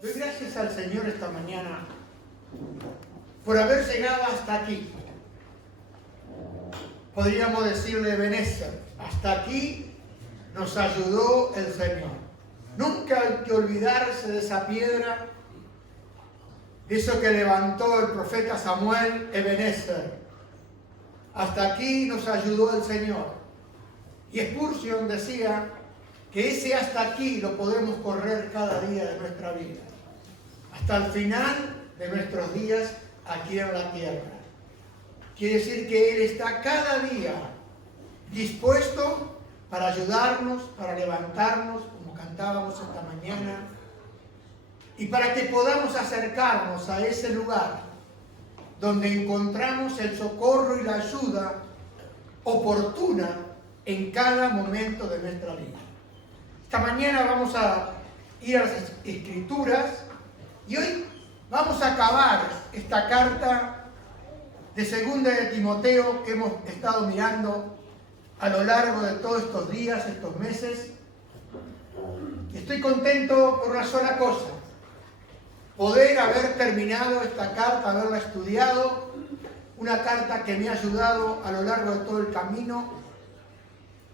Doy gracias al Señor esta mañana por haber llegado hasta aquí. Podríamos decirle Ebenezer, hasta aquí nos ayudó el Señor. Nunca hay que olvidarse de esa piedra, de eso que levantó el profeta Samuel, Ebenezer. Hasta aquí nos ayudó el Señor. Y Spurgeon decía que ese hasta aquí lo podemos correr cada día de nuestra vida, hasta el final de nuestros días aquí en la tierra. Quiere decir que Él está cada día dispuesto para ayudarnos, para levantarnos, como cantábamos esta mañana, y para que podamos acercarnos a ese lugar donde encontramos el socorro y la ayuda oportuna en cada momento de nuestra vida. Esta mañana vamos a ir a las Escrituras y hoy vamos a acabar esta carta de 2 de Timoteo que hemos estado mirando a lo largo de todos estos días, estos meses. Estoy contento por una sola cosa: poder haber terminado esta carta, haberla estudiado, una carta que me ha ayudado a lo largo de todo el camino,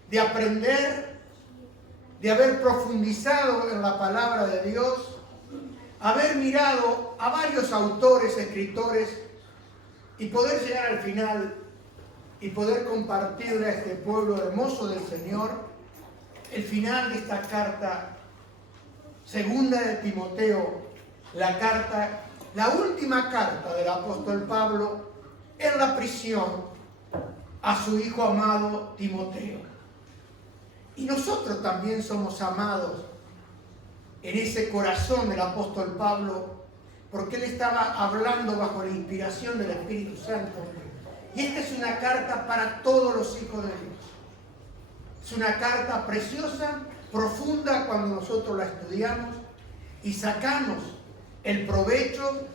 de aprender, de haber profundizado en la palabra de Dios, haber mirado a varios autores, escritores, y poder llegar al final y poder compartirle a este pueblo hermoso del Señor el final de esta carta, 2 de Timoteo, la última carta del apóstol Pablo en la prisión a su hijo amado Timoteo. Y nosotros también somos amados en ese corazón del apóstol Pablo, porque él estaba hablando bajo la inspiración del Espíritu Santo. Y esta es una carta para todos los hijos de Dios. Es una carta preciosa, profunda, cuando nosotros la estudiamos y sacamos el provecho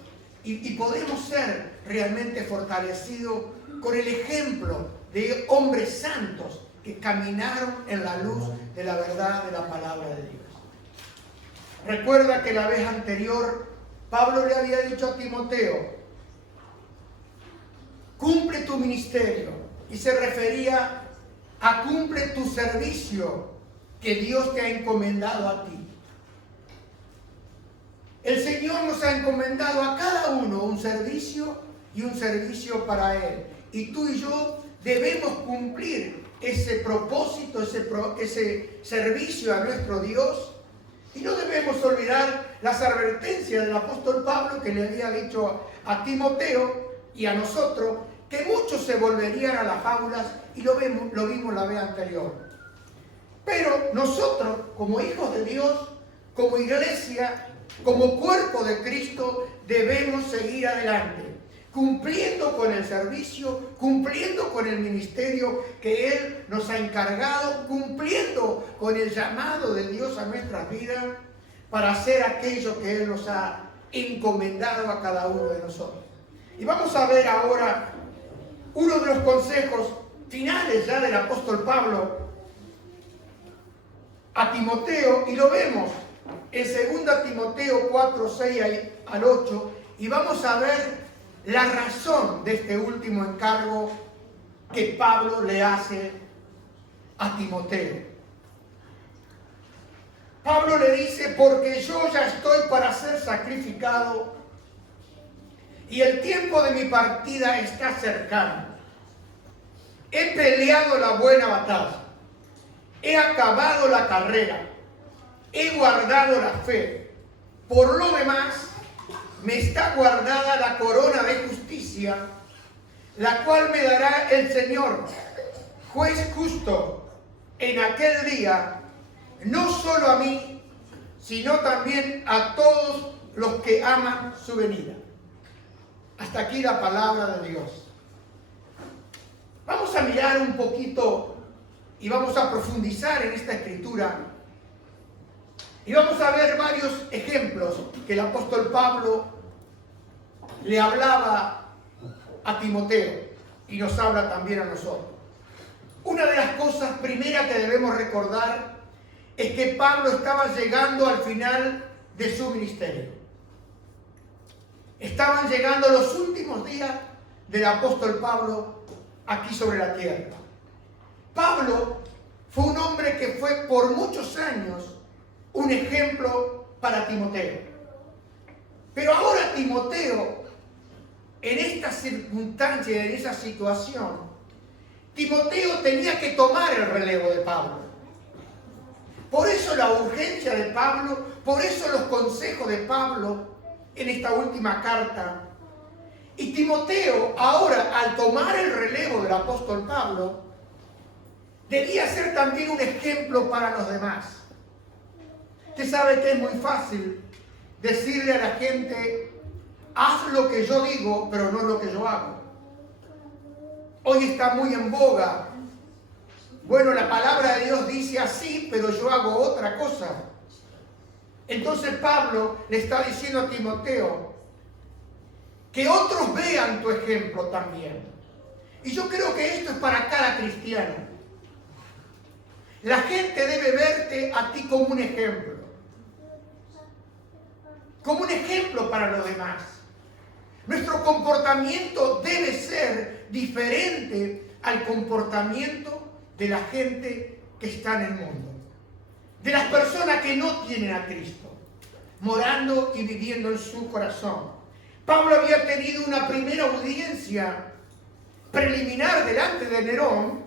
y podemos ser realmente fortalecidos con el ejemplo de hombres santos que caminaron en la luz de la verdad de la palabra de Dios. Recuerda que la vez anterior Pablo le había dicho a Timoteo: cumple tu ministerio, y se refería a cumple tu servicio que Dios te ha encomendado a ti. El Señor nos ha encomendado a cada uno un servicio y un servicio para Él. Y tú y yo debemos cumplir ese propósito, ese servicio a nuestro Dios. Y no debemos olvidar las advertencias del apóstol Pablo, que le había dicho a Timoteo y a nosotros que muchos se volverían a las fábulas, y lo vimos la vez anterior. Pero nosotros, como hijos de Dios, como iglesia, como cuerpo de Cristo, debemos seguir adelante, cumpliendo con el servicio, cumpliendo con el ministerio que Él nos ha encargado, cumpliendo con el llamado de Dios a nuestras vidas, para hacer aquello que Él nos ha encomendado a cada uno de nosotros. Y vamos a ver ahora uno de los consejos finales ya del apóstol Pablo a Timoteo, y lo vemos en 2 Timoteo 4, 6 al 8, y vamos a ver la razón de este último encargo que Pablo le hace a Timoteo. Pablo le dice: porque yo ya estoy para ser sacrificado y el tiempo de mi partida está cercano. He peleado la buena batalla, he acabado la carrera, he guardado la fe. Por lo demás, me está guardada la corona de justicia, la cual me dará el Señor, juez justo, en aquel día, no solo a mí, sino también a todos los que aman su venida. Hasta aquí la palabra de Dios. Vamos a mirar un poquito y vamos a profundizar en esta escritura. Y vamos a ver varios ejemplos que el apóstol Pablo le hablaba a Timoteo y nos habla también a nosotros. Una de las cosas primeras que debemos recordar es que Pablo estaba llegando al final de su ministerio. Estaban llegando los últimos días del apóstol Pablo aquí sobre la tierra. Pablo fue un hombre que fue por muchos años un ejemplo para Timoteo. Pero ahora Timoteo, en esta circunstancia, en esa situación, Timoteo tenía que tomar el relevo de Pablo. Por eso la urgencia de Pablo, por eso los consejos de Pablo en esta última carta. Y Timoteo, ahora, al tomar el relevo del apóstol Pablo, debía ser también un ejemplo para los demás. Usted sabe que es muy fácil decirle a la gente, haz lo que yo digo, pero no lo que yo hago. Hoy está muy en boga. Bueno, la palabra de Dios dice así, pero yo hago otra cosa. Entonces Pablo le está diciendo a Timoteo que otros vean tu ejemplo también. Y yo creo que esto es para cada cristiano. La gente debe verte a ti como un ejemplo. Como un ejemplo para los demás. Nuestro comportamiento debe ser diferente al comportamiento de la gente que está en el mundo. De las personas que no tienen a Cristo, morando y viviendo en su corazón. Pablo había tenido una primera audiencia preliminar delante de Nerón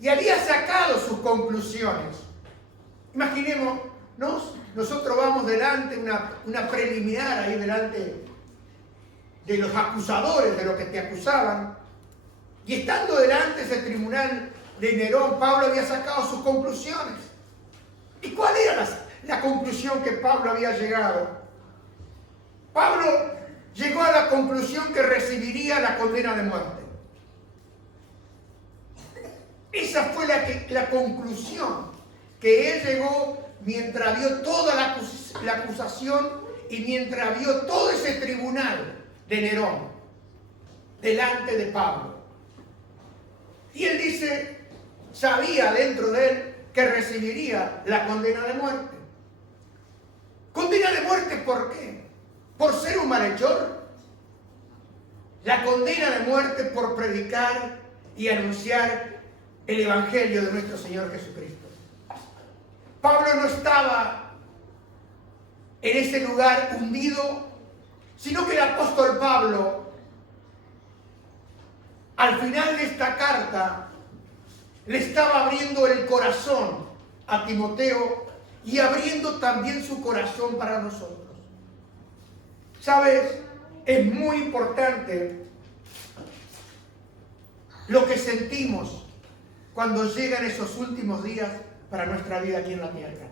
y había sacado sus conclusiones. Imaginémonos, nosotros vamos delante, una preliminar ahí delante de los acusadores, de los que te acusaban, y estando delante de ese tribunal de Nerón, Pablo había sacado sus conclusiones. ¿Y cuál era la conclusión que Pablo había llegado? Pablo llegó a la conclusión que recibiría la condena de muerte. Esa fue la conclusión que él llegó mientras vio toda la acusación y mientras vio todo ese tribunal de Nerón delante de Pablo. Y él dice, sabía dentro de él que recibiría la condena de muerte. ¿Condena de muerte por qué? ¿Por ser un malhechor? La condena de muerte por predicar y anunciar el Evangelio de nuestro Señor Jesucristo. Pablo no estaba en ese lugar hundido, sino que el apóstol Pablo, al final de esta carta, le estaba abriendo el corazón a Timoteo y abriendo también su corazón para nosotros. ¿Sabes? Es muy importante lo que sentimos cuando llegan esos últimos días para nuestra vida aquí en la tierra.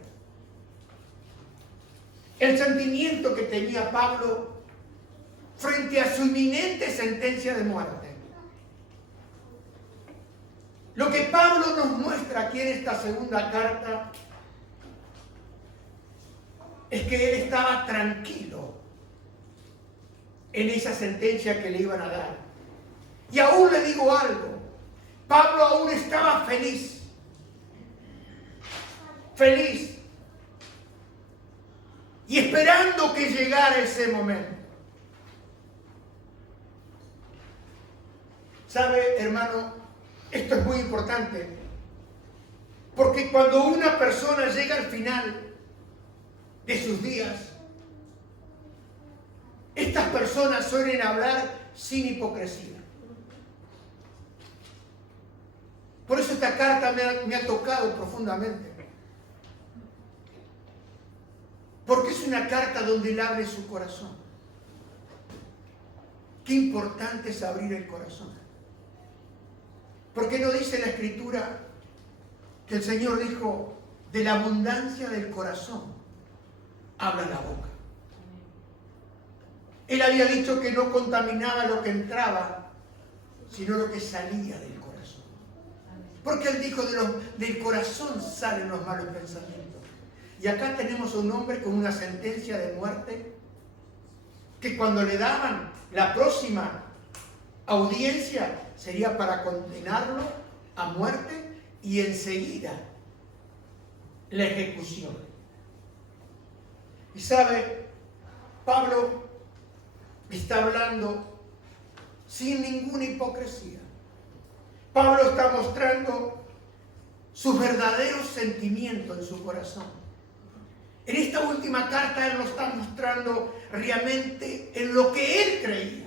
El sentimiento que tenía Pablo frente a su inminente sentencia de muerte. Lo que Pablo nos muestra aquí en esta segunda carta es que él estaba tranquilo en esa sentencia que le iban a dar. Y aún le digo algo, Pablo aún estaba feliz. Feliz. Y esperando que llegara ese momento. ¿Sabe, hermano? Esto es muy importante. Porque cuando una persona llega al final de sus días, estas personas suelen hablar sin hipocresía. Por eso esta carta me ha tocado profundamente. Porque es una carta donde él abre su corazón. Qué importante es abrir el corazón. Porque no dice la Escritura que el Señor dijo, de la abundancia del corazón habla la boca. Él había dicho que no contaminaba lo que entraba, sino lo que salía del corazón. Porque Él dijo, del corazón salen los malos pensamientos. Y acá tenemos a un hombre con una sentencia de muerte, que cuando le daban la próxima audiencia sería para condenarlo a muerte y enseguida la ejecución. Y sabe, Pablo está hablando sin ninguna hipocresía. Pablo está mostrando sus verdaderos sentimientos en su corazón. En esta última carta él lo está mostrando realmente en lo que él creía.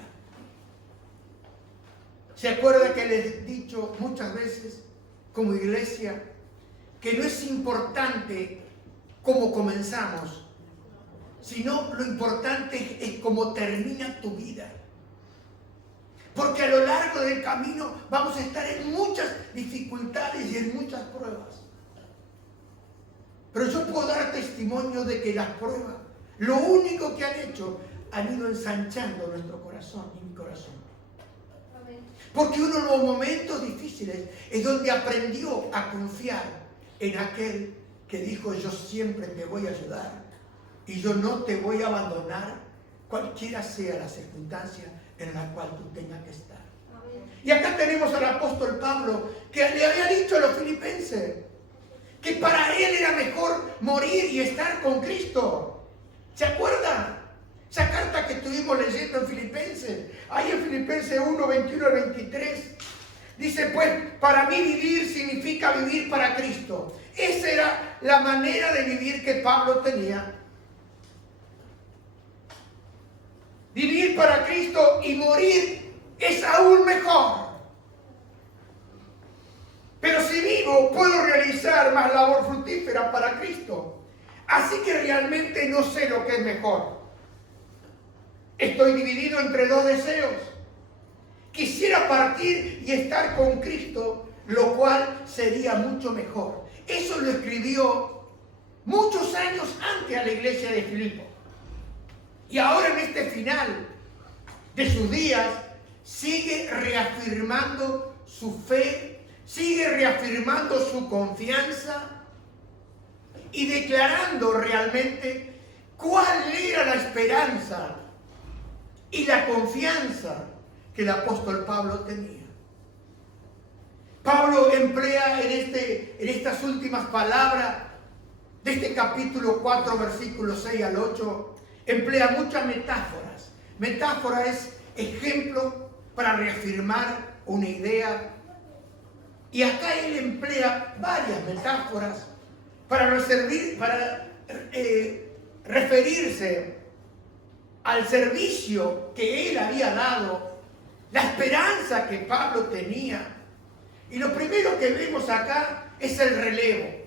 ¿Se acuerda que les he dicho muchas veces como iglesia que no es importante cómo comenzamos, sino lo importante es cómo termina tu vida? Porque a lo largo del camino vamos a estar en muchas dificultades y en muchas pruebas. Pero yo puedo dar testimonio de que las pruebas, lo único que han hecho, han ido ensanchando nuestro corazón y mi corazón. Porque uno de los momentos difíciles es donde aprendió a confiar en aquel que dijo: yo siempre te voy a ayudar y yo no te voy a abandonar, cualquiera sea la circunstancia en la cual tú tengas que estar. Y acá tenemos al apóstol Pablo, que le había dicho a los filipenses que para él era mejor morir y estar con Cristo. ¿Se acuerdan? Esa carta que estuvimos leyendo en Filipenses, ahí en Filipenses 1, 21 al 23, dice: pues para mí vivir significa vivir para Cristo. Esa era la manera de vivir que Pablo tenía. Vivir para Cristo y morir es aún mejor. Pero si vivo, puedo realizar más labor fructífera para Cristo. Así que realmente no sé lo que es mejor. Estoy dividido entre dos deseos. Quisiera partir y estar con Cristo, lo cual sería mucho mejor. Eso lo escribió muchos años antes a la iglesia de Filipo. Y ahora en este final de sus días sigue reafirmando su fe, sigue reafirmando su confianza y declarando realmente cuál era la esperanza y la confianza que el apóstol Pablo tenía. Pablo emplea en estas últimas palabras de este capítulo 4, versículos 6 al 8, emplea muchas metáforas. Metáfora es ejemplo para reafirmar una idea. Y acá él emplea varias metáforas para referirse al servicio que él había dado, la esperanza que Pablo tenía. Y lo primero que vemos acá es el relevo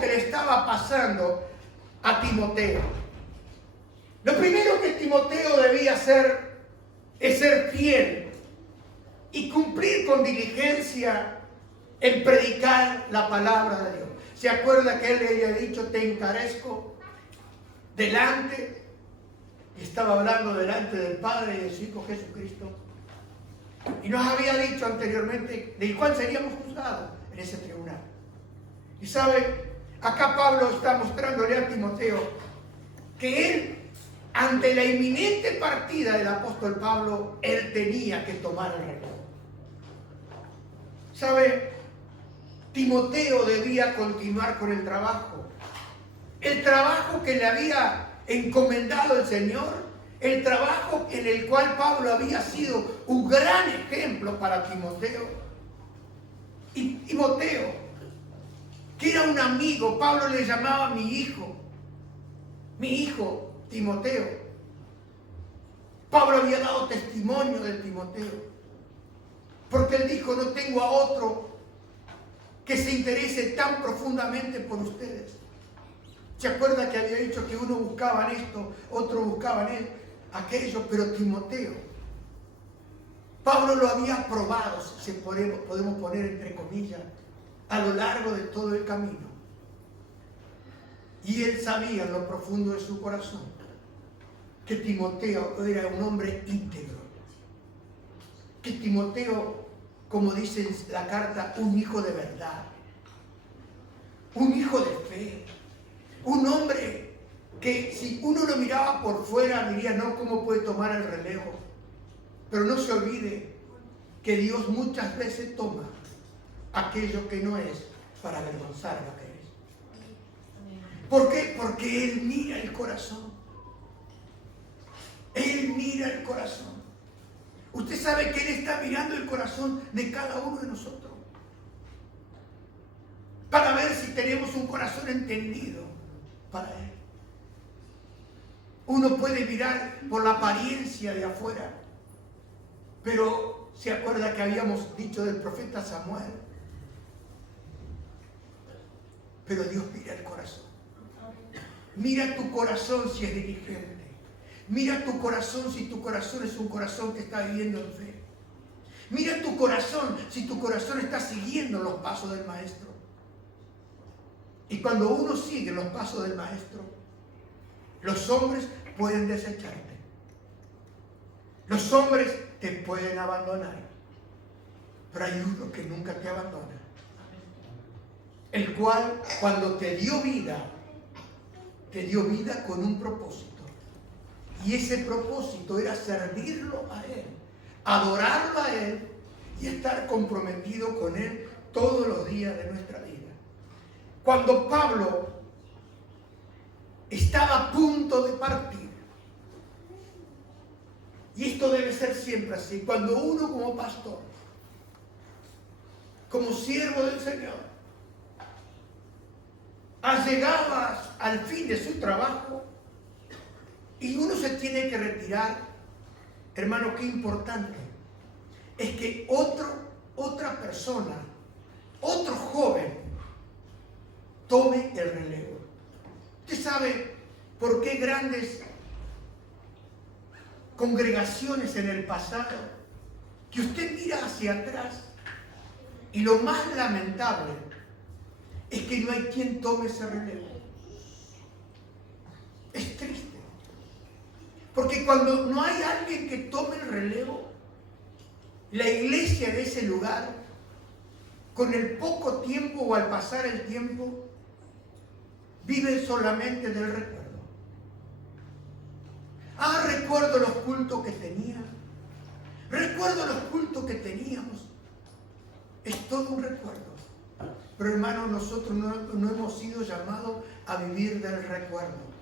que le estaba pasando a Timoteo. Lo primero que Timoteo debía hacer es ser fiel y cumplir con diligencia en predicar la palabra de Dios. ¿Se acuerda que él le había dicho: te encarezco delante? Y estaba hablando delante del Padre y de su Hijo Jesucristo. Y nos había dicho anteriormente del cual seríamos juzgados en ese tribunal. Y sabe, acá Pablo está mostrándole a Timoteo que él, ante la inminente partida del apóstol Pablo, él tenía que tomar el relevo. ¿Sabe? Timoteo debía continuar con el trabajo que le había encomendado el Señor, el trabajo en el cual Pablo había sido un gran ejemplo para Timoteo. Y Timoteo, que era un amigo, Pablo le llamaba mi hijo Timoteo. Pablo había dado testimonio de Timoteo, porque él dijo: no tengo a otro que se interese tan profundamente por ustedes. ¿Se acuerda que había dicho que uno buscaba en esto, otro buscaba en aquello? Pero Timoteo, Pablo lo había probado, si podemos poner entre comillas, a lo largo de todo el camino. Y él sabía en lo profundo de su corazón que Timoteo era un hombre íntegro. Que Timoteo, como dice en la carta, un hijo de verdad, un hijo de fe, un hombre que si uno lo miraba por fuera diría: no, ¿cómo puede tomar el relevo? Pero no se olvide que Dios muchas veces toma aquello que no es para avergonzar lo que es. ¿Por qué? Porque Él mira el corazón. Él mira el corazón. Usted sabe que Él está mirando el corazón de cada uno de nosotros, para ver si tenemos un corazón entendido para Él. Uno puede mirar por la apariencia de afuera, pero se acuerda que habíamos dicho del profeta Samuel. Pero Dios mira el corazón. Mira tu corazón si es diligente. Mira tu corazón si tu corazón es un corazón que está viviendo en fe. Mira tu corazón si tu corazón está siguiendo los pasos del Maestro. Y cuando uno sigue los pasos del Maestro, los hombres pueden desecharte. Los hombres te pueden abandonar. Pero hay uno que nunca te abandona. El cual, cuando te dio vida con un propósito. Y ese propósito era servirlo a Él, adorarlo a Él y estar comprometido con Él todos los días de nuestra vida. Cuando Pablo estaba a punto de partir, y esto debe ser siempre así, cuando uno como pastor, como siervo del Señor, ha llegado al fin de su trabajo y uno se tiene que retirar, hermano, qué importante es que otra persona, otro joven, tome el relevo. Usted sabe por qué grandes congregaciones en el pasado, que usted mira hacia atrás y lo más lamentable es que no hay quien tome ese relevo. Es triste. Porque cuando no hay alguien que tome el relevo, la iglesia de ese lugar, con el poco tiempo o al pasar el tiempo, vive solamente del recuerdo. Recuerdo los cultos que tenía. Recuerdo los cultos que teníamos. Es todo un recuerdo. Pero hermanos, nosotros no hemos sido llamados a vivir del recuerdo.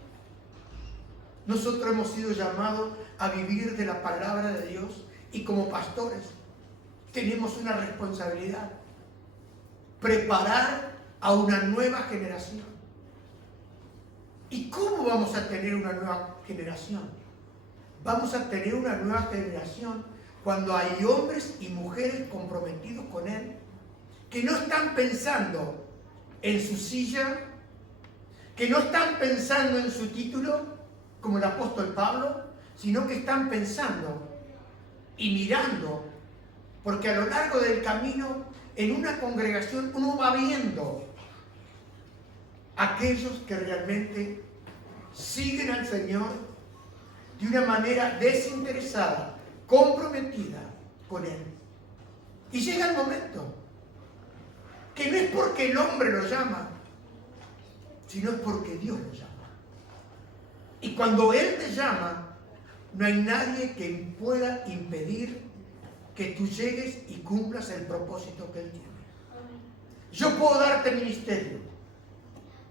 Nosotros hemos sido llamados a vivir de la palabra de Dios y como pastores tenemos una responsabilidad: preparar a una nueva generación. ¿Y cómo vamos a tener una nueva generación? Vamos a tener una nueva generación cuando hay hombres y mujeres comprometidos con Él, que no están pensando en su silla, que no están pensando en su título, como el apóstol Pablo, sino que están pensando y mirando, porque a lo largo del camino, en una congregación, uno va viendo aquellos que realmente siguen al Señor de una manera desinteresada, comprometida con Él. Y llega el momento que no es porque el hombre lo llama, sino es porque Dios lo llama. Y cuando Él te llama, no hay nadie que pueda impedir que tú llegues y cumplas el propósito que Él tiene. Yo puedo darte ministerio,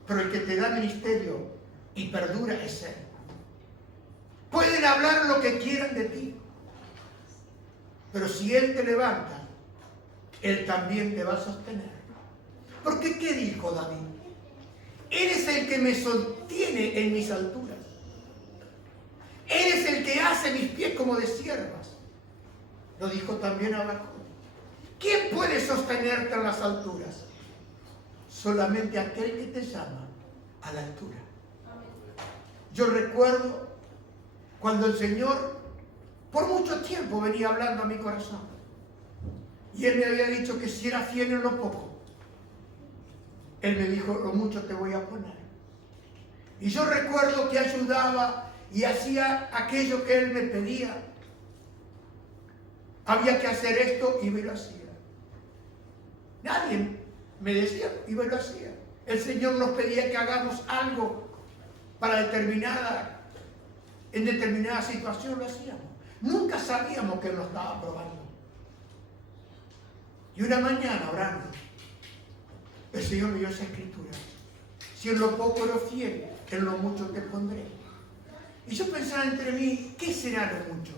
pero el que te da ministerio y perdura es Él. Pueden hablar lo que quieran de ti, pero si Él te levanta, Él también te va a sostener. Porque ¿qué dijo David? Él es el que me sostiene en mis alturas. Él es el que hace mis pies como de siervas. Lo dijo también Habacuc. ¿Quién puede sostenerte en las alturas? Solamente aquel que te llama a la altura. Yo recuerdo cuando el Señor por mucho tiempo venía hablando a mi corazón. Y Él me había dicho que si era fiel en lo poco, Él me dijo, lo mucho te voy a poner. Y yo recuerdo que ayudaba y hacía aquello que Él me pedía. Había que hacer esto y me lo hacía. Nadie me decía y me lo hacía. El Señor nos pedía que hagamos algo para en determinada situación, lo hacíamos. Nunca sabíamos que Él nos estaba probando. Y una mañana orando, el Señor me dio esa escritura. Si en lo poco eres fiel, en lo mucho te pondré. Y yo pensaba entre mí, ¿qué será lo mucho?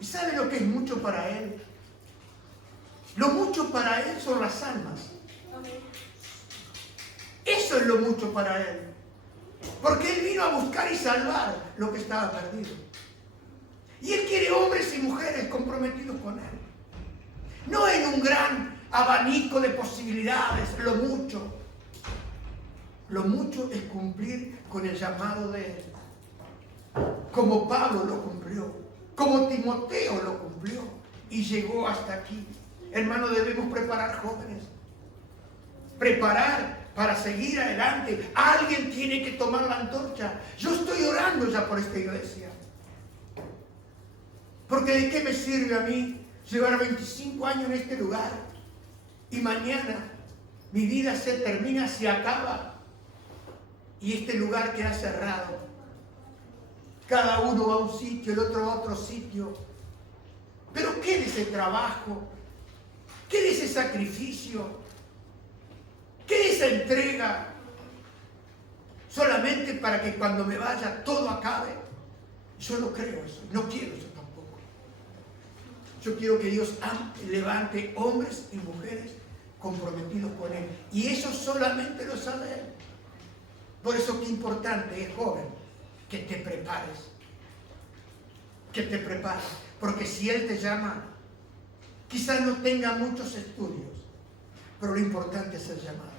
¿Y sabe lo que es mucho para Él? Lo mucho para Él son las almas. Eso es lo mucho para Él. Porque Él vino a buscar y salvar lo que estaba perdido. Y Él quiere hombres y mujeres comprometidos con Él. No en un gran abanico de posibilidades, lo mucho. Lo mucho es cumplir con el llamado de Él. Como Pablo lo cumplió, como Timoteo lo cumplió y llegó hasta aquí. Hermanos, debemos preparar jóvenes. Preparar para seguir adelante. Alguien tiene que tomar la antorcha. Yo estoy orando ya por esta iglesia. Porque ¿de qué me sirve a mí llevar 25 años en este lugar y mañana mi vida se termina, se acaba y este lugar queda cerrado? Cada uno va a un sitio, el otro a otro sitio. Pero ¿qué de ese trabajo? ¿Qué de ese sacrificio? ¿Qué de esa entrega? Solamente para que cuando me vaya todo acabe. Yo no creo eso, no quiero eso tampoco. Yo quiero que Dios levante hombres y mujeres comprometidos con Él. Y eso solamente lo sabe Él. Por eso qué importante es, joven, que te prepares. Que te prepares. Porque si Él te llama, quizás no tenga muchos estudios, pero lo importante es el llamado.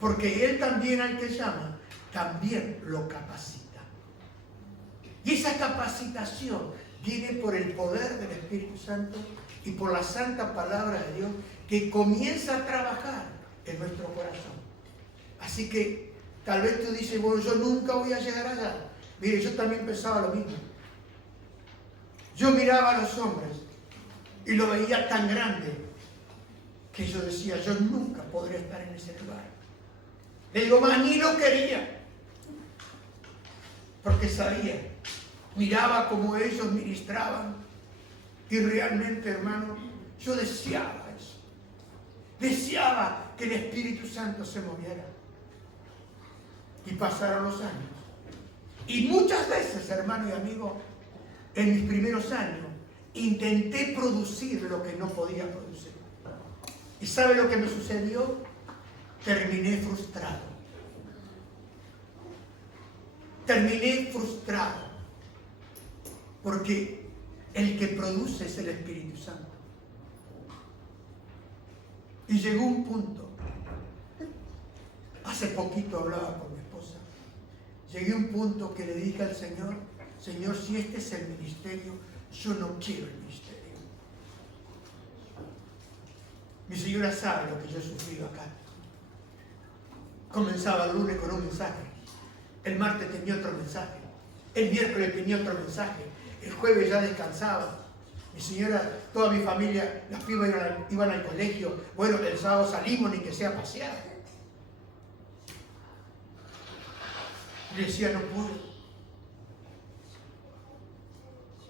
Porque Él también al que llama, también lo capacita. Y esa capacitación viene por el poder del Espíritu Santo y por la santa palabra de Dios que comienza a trabajar en nuestro corazón. Así que tal vez tú dices, bueno, yo nunca voy a llegar allá. Mire, yo también pensaba lo mismo. Yo miraba a los hombres y lo veía tan grande que yo decía, yo nunca podré estar en ese lugar. Le digo, más ni lo quería. Porque sabía, miraba como ellos ministraban y realmente, hermano, yo deseaba eso. Deseaba que el Espíritu Santo se moviera. Y pasaron los años. Y muchas veces, hermano y amigo, en mis primeros años, intenté producir lo que no podía producir. ¿Y sabe lo que me sucedió? Terminé frustrado. Terminé frustrado. Porque el que produce es el Espíritu Santo. Y llegó un punto. Hace poquito hablaba con mi esposa. Llegué a un punto que le dije al Señor, Señor, si este es el ministerio, yo no quiero el ministerio. Mi señora sabe lo que yo he sufrido acá. Comenzaba el lunes con un mensaje. El martes tenía otro mensaje. El miércoles tenía otro mensaje. El jueves ya descansaba. Mi señora, toda mi familia, las pibas iban al colegio. Bueno, el sábado salimos ni que sea a pasear. Le decía, no puedo.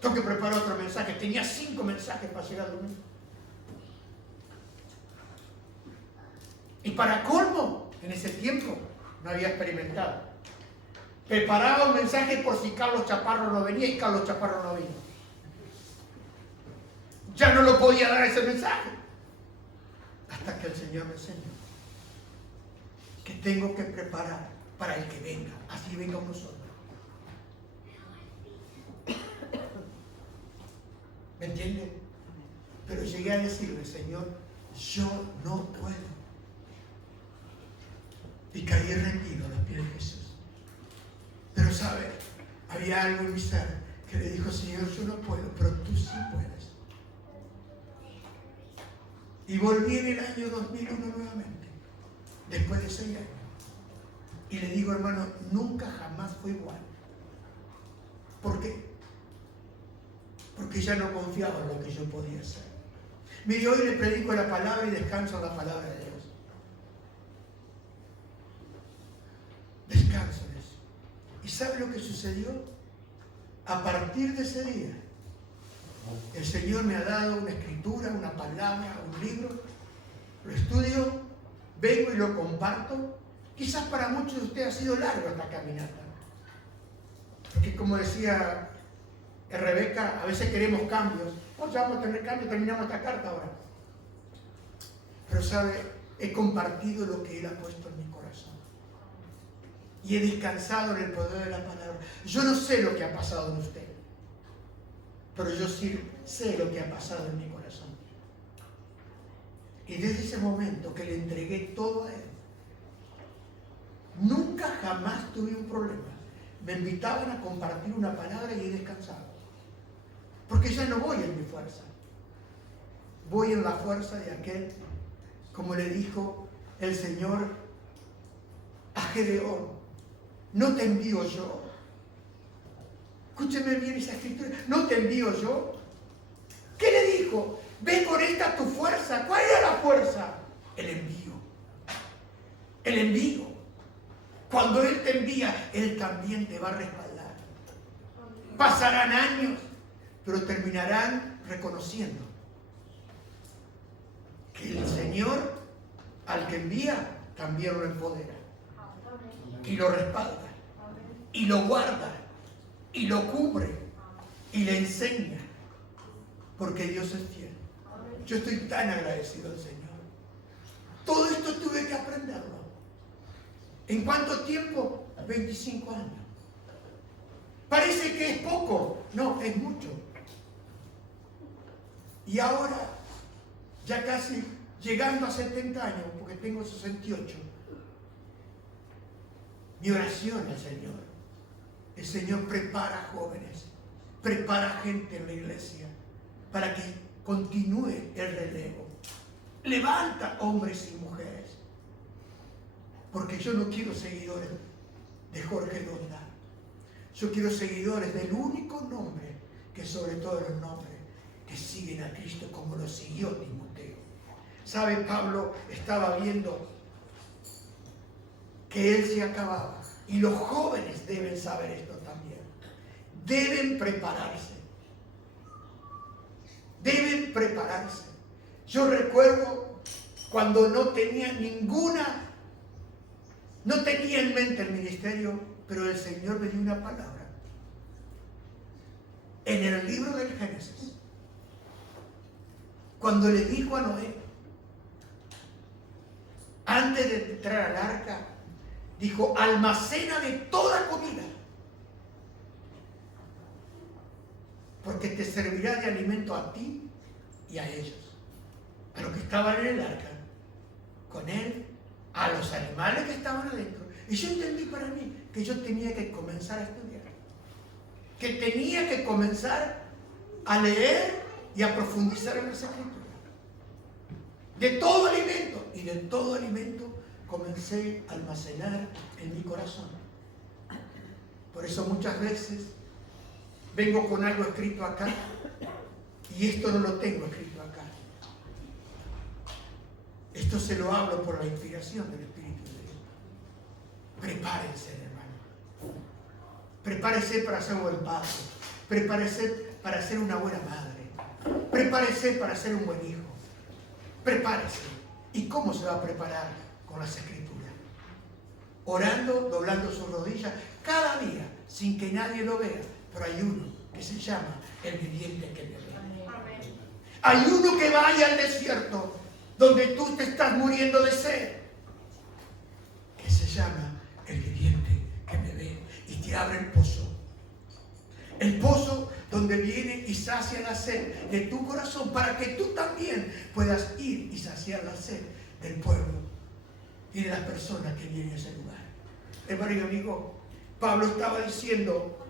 Tengo que preparar otro mensaje. Tenía 5 mensajes para llegar al domingo. Y para colmo, en ese tiempo no había experimentado. Preparaba un mensaje por si Carlos Chaparro no venía y Carlos Chaparro no vino. Ya no lo podía dar ese mensaje. Hasta que el Señor me enseñó que tengo que preparar para el que venga. Así venga uno solo. ¿Me entienden? Pero llegué a decirle, Señor, yo no puedo. Y caí rendido a los pies de Jesús. Pero sabe, había algo en mi ser que le dijo, Señor, yo no puedo, pero tú sí puedes. Y volví en el año 2001 nuevamente, después de 6 años. Y le digo, hermano, nunca jamás fue igual. ¿Por qué? Porque ya no confiaba en lo que yo podía hacer. Mire, hoy le predico la palabra y descanso en la palabra de Dios. Descanso en eso. ¿Y sabe lo que sucedió? A partir de ese día, el Señor me ha dado una escritura, una palabra, un libro, lo estudio vengo y lo comparto. Quizás para muchos de ustedes ha sido largo esta caminata. Porque como decía Rebeca, a veces queremos cambios. Oh, ya vamos a tener cambios, terminamos esta carta ahora. Pero sabe, he compartido lo que Él ha puesto en mi corazón. Y he descansado en el poder de la palabra. Yo no sé lo que ha pasado en usted, pero yo sí sé lo que ha pasado en mi corazón. Y desde ese momento que le entregué todo a Él, nunca jamás tuve un problema. Me invitaban a compartir una palabra y he descansado. Porque ya no voy en mi fuerza. Voy en la fuerza de aquel, como le dijo el Señor a Gedeón: no te envío yo. Escúcheme bien esa escritura. No te envío yo. ¿Qué le dijo? Ve con esta tu fuerza. ¿Cuál era la fuerza? El envío. El envío. Cuando Él te envía, Él también te va a respaldar. Pasarán años, pero terminarán reconociendo que el Señor, al que envía, también lo empodera. Y lo respalda. Y lo guarda. Y lo cubre. Y le enseña. Porque Dios es fiel. Yo estoy tan agradecido al Señor. Todo esto tuve que aprenderlo. ¿En cuánto tiempo? 25 años. Parece que es poco. No, es mucho. Y ahora, ya casi llegando a 70 años, porque tengo 68, mi oración al Señor. El Señor prepara jóvenes, prepara gente en la iglesia para que continúe el relevo. Levanta hombres y mujeres. Porque yo no quiero seguidores de Jorge Donda. Yo quiero seguidores del único nombre que sobre todos los nombres, que siguen a Cristo como lo siguió Timoteo. ¿Sabe? Pablo estaba viendo que él se acababa. Y los jóvenes deben saber esto también. Deben prepararse. Deben prepararse. Yo recuerdo cuando no tenía en mente el ministerio, pero el Señor me dio una palabra. En el libro del Génesis, cuando le dijo a Noé, antes de entrar al arca, dijo: almacena de toda comida, porque te servirá de alimento a ti y a ellos, a los que estaban en el arca, con él, a los animales que estaban adentro. Y yo entendí para mí que yo tenía que comenzar a estudiar, que tenía que comenzar a leer y a profundizar en las Escrituras. De todo alimento, y de todo alimento comencé a almacenar en mi corazón. Por eso muchas veces vengo con algo escrito acá y esto no lo tengo escrito acá. Esto se lo hablo por la inspiración del Espíritu de Dios. Prepárense, hermano. Prepárese para ser un buen padre. Prepárese para ser una buena madre. Prepárese para ser un buen hijo. Prepárese. ¿Y cómo se va a preparar? Con las Escrituras. Orando, doblando sus rodillas cada día, sin que nadie lo vea. Pero hay uno que se llama el viviente que me ve. Hay uno que vaya al desierto, donde tú te estás muriendo de sed, que se llama el viviente que me ve y te abre el pozo. El pozo donde viene y sacia la sed de tu corazón, para que tú también puedas ir y saciar la sed del pueblo y de las personas que vienen a ese lugar. Hermano y amigo, Pablo estaba diciendo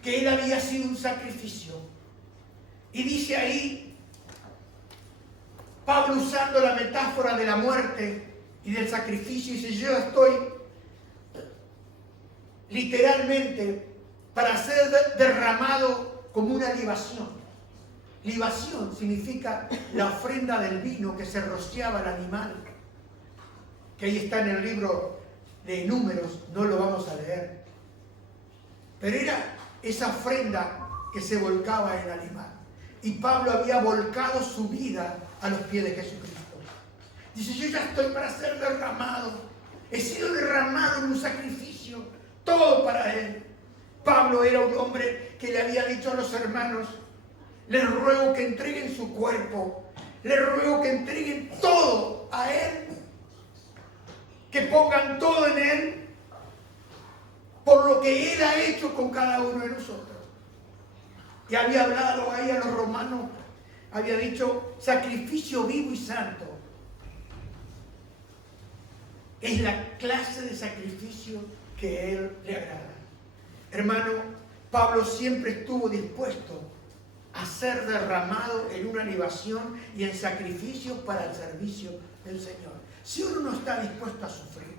que él había sido un sacrificio. Y dice ahí, Pablo, usando la metáfora de la muerte y del sacrificio, dice: yo estoy literalmente para ser derramado como una libación. Libación significa la ofrenda del vino que se rociaba al animal, que ahí está en el libro de Números, no lo vamos a leer. Pero era esa ofrenda que se volcaba en el animal. Y Pablo había volcado su vida a los pies de Jesucristo. Dice, yo ya estoy para ser derramado. He sido derramado en un sacrificio, todo para Él. Pablo era un hombre que le había dicho a los hermanos, les ruego que entreguen su cuerpo, les ruego que entreguen todo a Él, que pongan todo en Él, por lo que Él ha hecho con cada uno de nosotros. Y había hablado ahí a los romanos, había dicho, sacrificio vivo y santo. Es la clase de sacrificio que a Él le agrada. Hermano, Pablo siempre estuvo dispuesto a ser derramado en una libación y en sacrificios para el servicio del Señor. Si uno no está dispuesto a sufrir,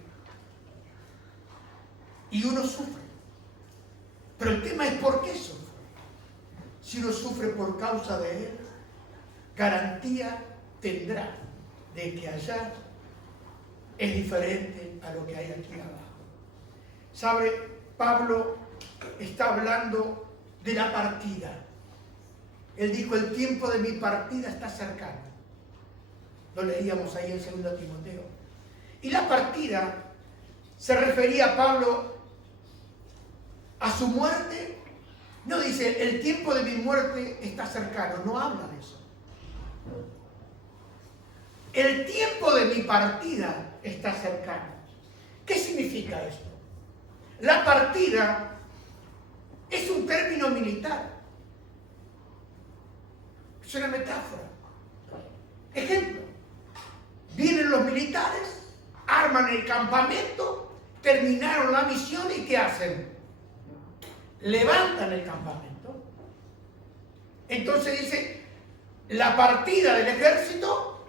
y uno sufre, pero el tema es por qué sufre. Si uno sufre por causa de Él, garantía tendrá de que allá es diferente a lo que hay aquí abajo. ¿Sabe? Pablo está hablando de la partida. Él dijo, el tiempo de mi partida está cercano. Lo leíamos ahí en 2 Timoteo. Y la partida se refería a Pablo a su muerte. No dice, el tiempo de mi muerte está cercano. No habla de eso. El tiempo de mi partida está cercano. ¿Qué significa esto? La partida es un término militar. Es una metáfora. Ejemplo, vienen los militares, arman el campamento, terminaron la misión y ¿qué hacen? Levantan el campamento. Entonces dice, la partida del ejército,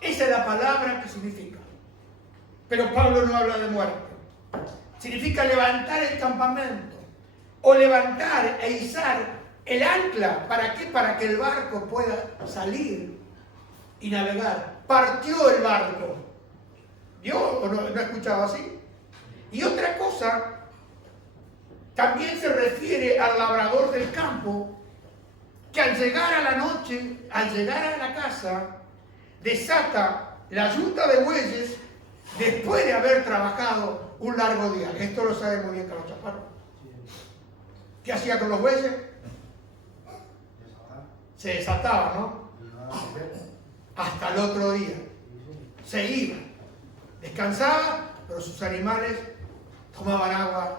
esa es la palabra que significa. Pero Pablo no habla de muerte. Significa levantar el campamento o levantar e izar el ancla. ¿Para qué? Para que el barco pueda salir y navegar. Partió el barco. ¿Vio o no he escuchado así? Y otra cosa, también se refiere al labrador del campo, que al llegar a la noche, al llegar a la casa, desata la yunta de bueyes después de haber trabajado un largo día. Esto lo sabe muy bien Carlos Chaparro. ¿Qué hacía con los bueyes? Se desataba, ¿no? Hasta el otro día. Se iba. Descansaba, pero sus animales tomaban agua,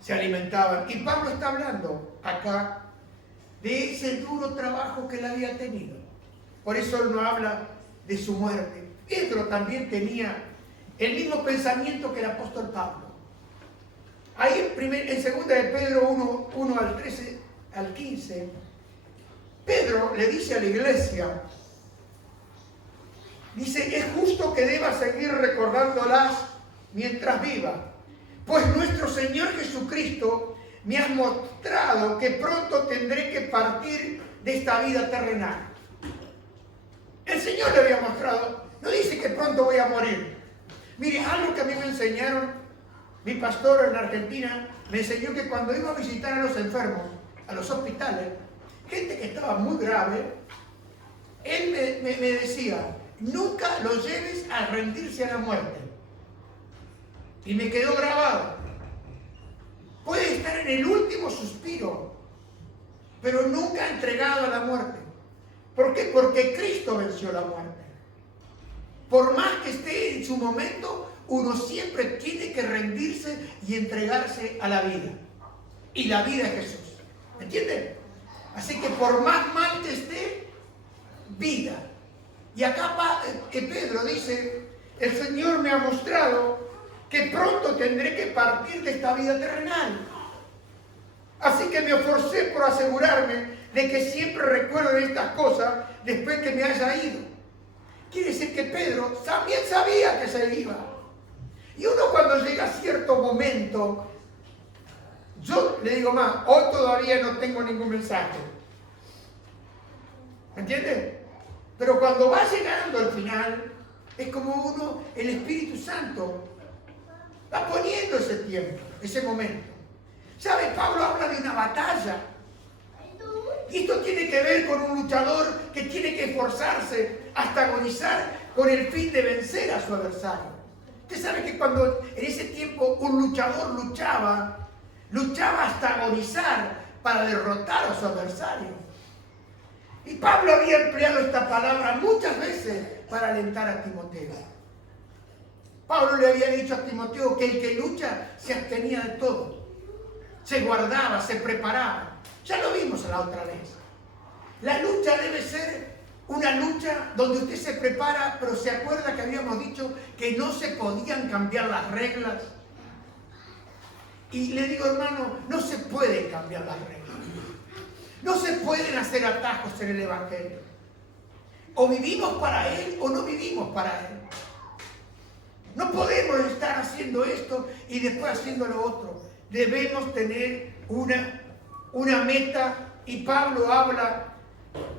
se alimentaban. Y Pablo está hablando acá de ese duro trabajo que él había tenido. Por eso él no habla de su muerte. Pedro también tenía el mismo pensamiento que el apóstol Pablo. Ahí en 2 de Pedro 1 al 13 al 15, Pedro le dice a la iglesia, dice, es justo que deba seguir recordándolas mientras viva, pues nuestro Señor Jesucristo me ha mostrado que pronto tendré que partir de esta vida terrenal. El Señor le había mostrado, no dice que pronto voy a morir. Mire, algo que a mí me enseñaron, mi pastor en Argentina me enseñó que cuando iba a visitar a los enfermos, a los hospitales, gente que estaba muy grave, él me decía, nunca lo lleves a rendirse a la muerte. Y me quedó grabado. Puede estar en el último suspiro, pero nunca entregado a la muerte. ¿Por qué? Porque Cristo venció la muerte. Por más que esté en su momento, uno siempre tiene que rendirse y entregarse a la vida. Y la vida es Jesús. ¿Me entienden? Así que por más mal que esté, vida. Y acá Pedro dice, el Señor me ha mostrado que pronto tendré que partir de esta vida terrenal. Así que me esforcé por asegurarme de que siempre recuerde estas cosas después que me haya ido. Quiere decir que Pedro también sabía que se iba. Y uno cuando llega a cierto momento, yo le digo más, hoy todavía no tengo ningún mensaje. ¿Me entiendes? Pero cuando va llegando al final, es como uno, el Espíritu Santo, va poniendo ese tiempo, ese momento. ¿Sabe? Pablo habla de una batalla. Y esto tiene que ver con un luchador que tiene que esforzarse hasta agonizar con el fin de vencer a su adversario. Usted sabe que cuando en ese tiempo un luchador luchaba hasta agonizar para derrotar a su adversario. Y Pablo había empleado esta palabra muchas veces para alentar a Timoteo. Pablo le había dicho a Timoteo que el que lucha se abstenía de todo. Se guardaba, se preparaba. Ya lo vimos la otra vez. La lucha debe ser una lucha donde usted se prepara, pero se acuerda que habíamos dicho que no se podían cambiar las reglas. Y le digo, hermano, no se pueden cambiar las reglas. No se pueden hacer atajos en el Evangelio. O vivimos para Él o no vivimos para Él. No podemos estar haciendo esto y después haciendo lo otro. Debemos tener una meta, y Pablo habla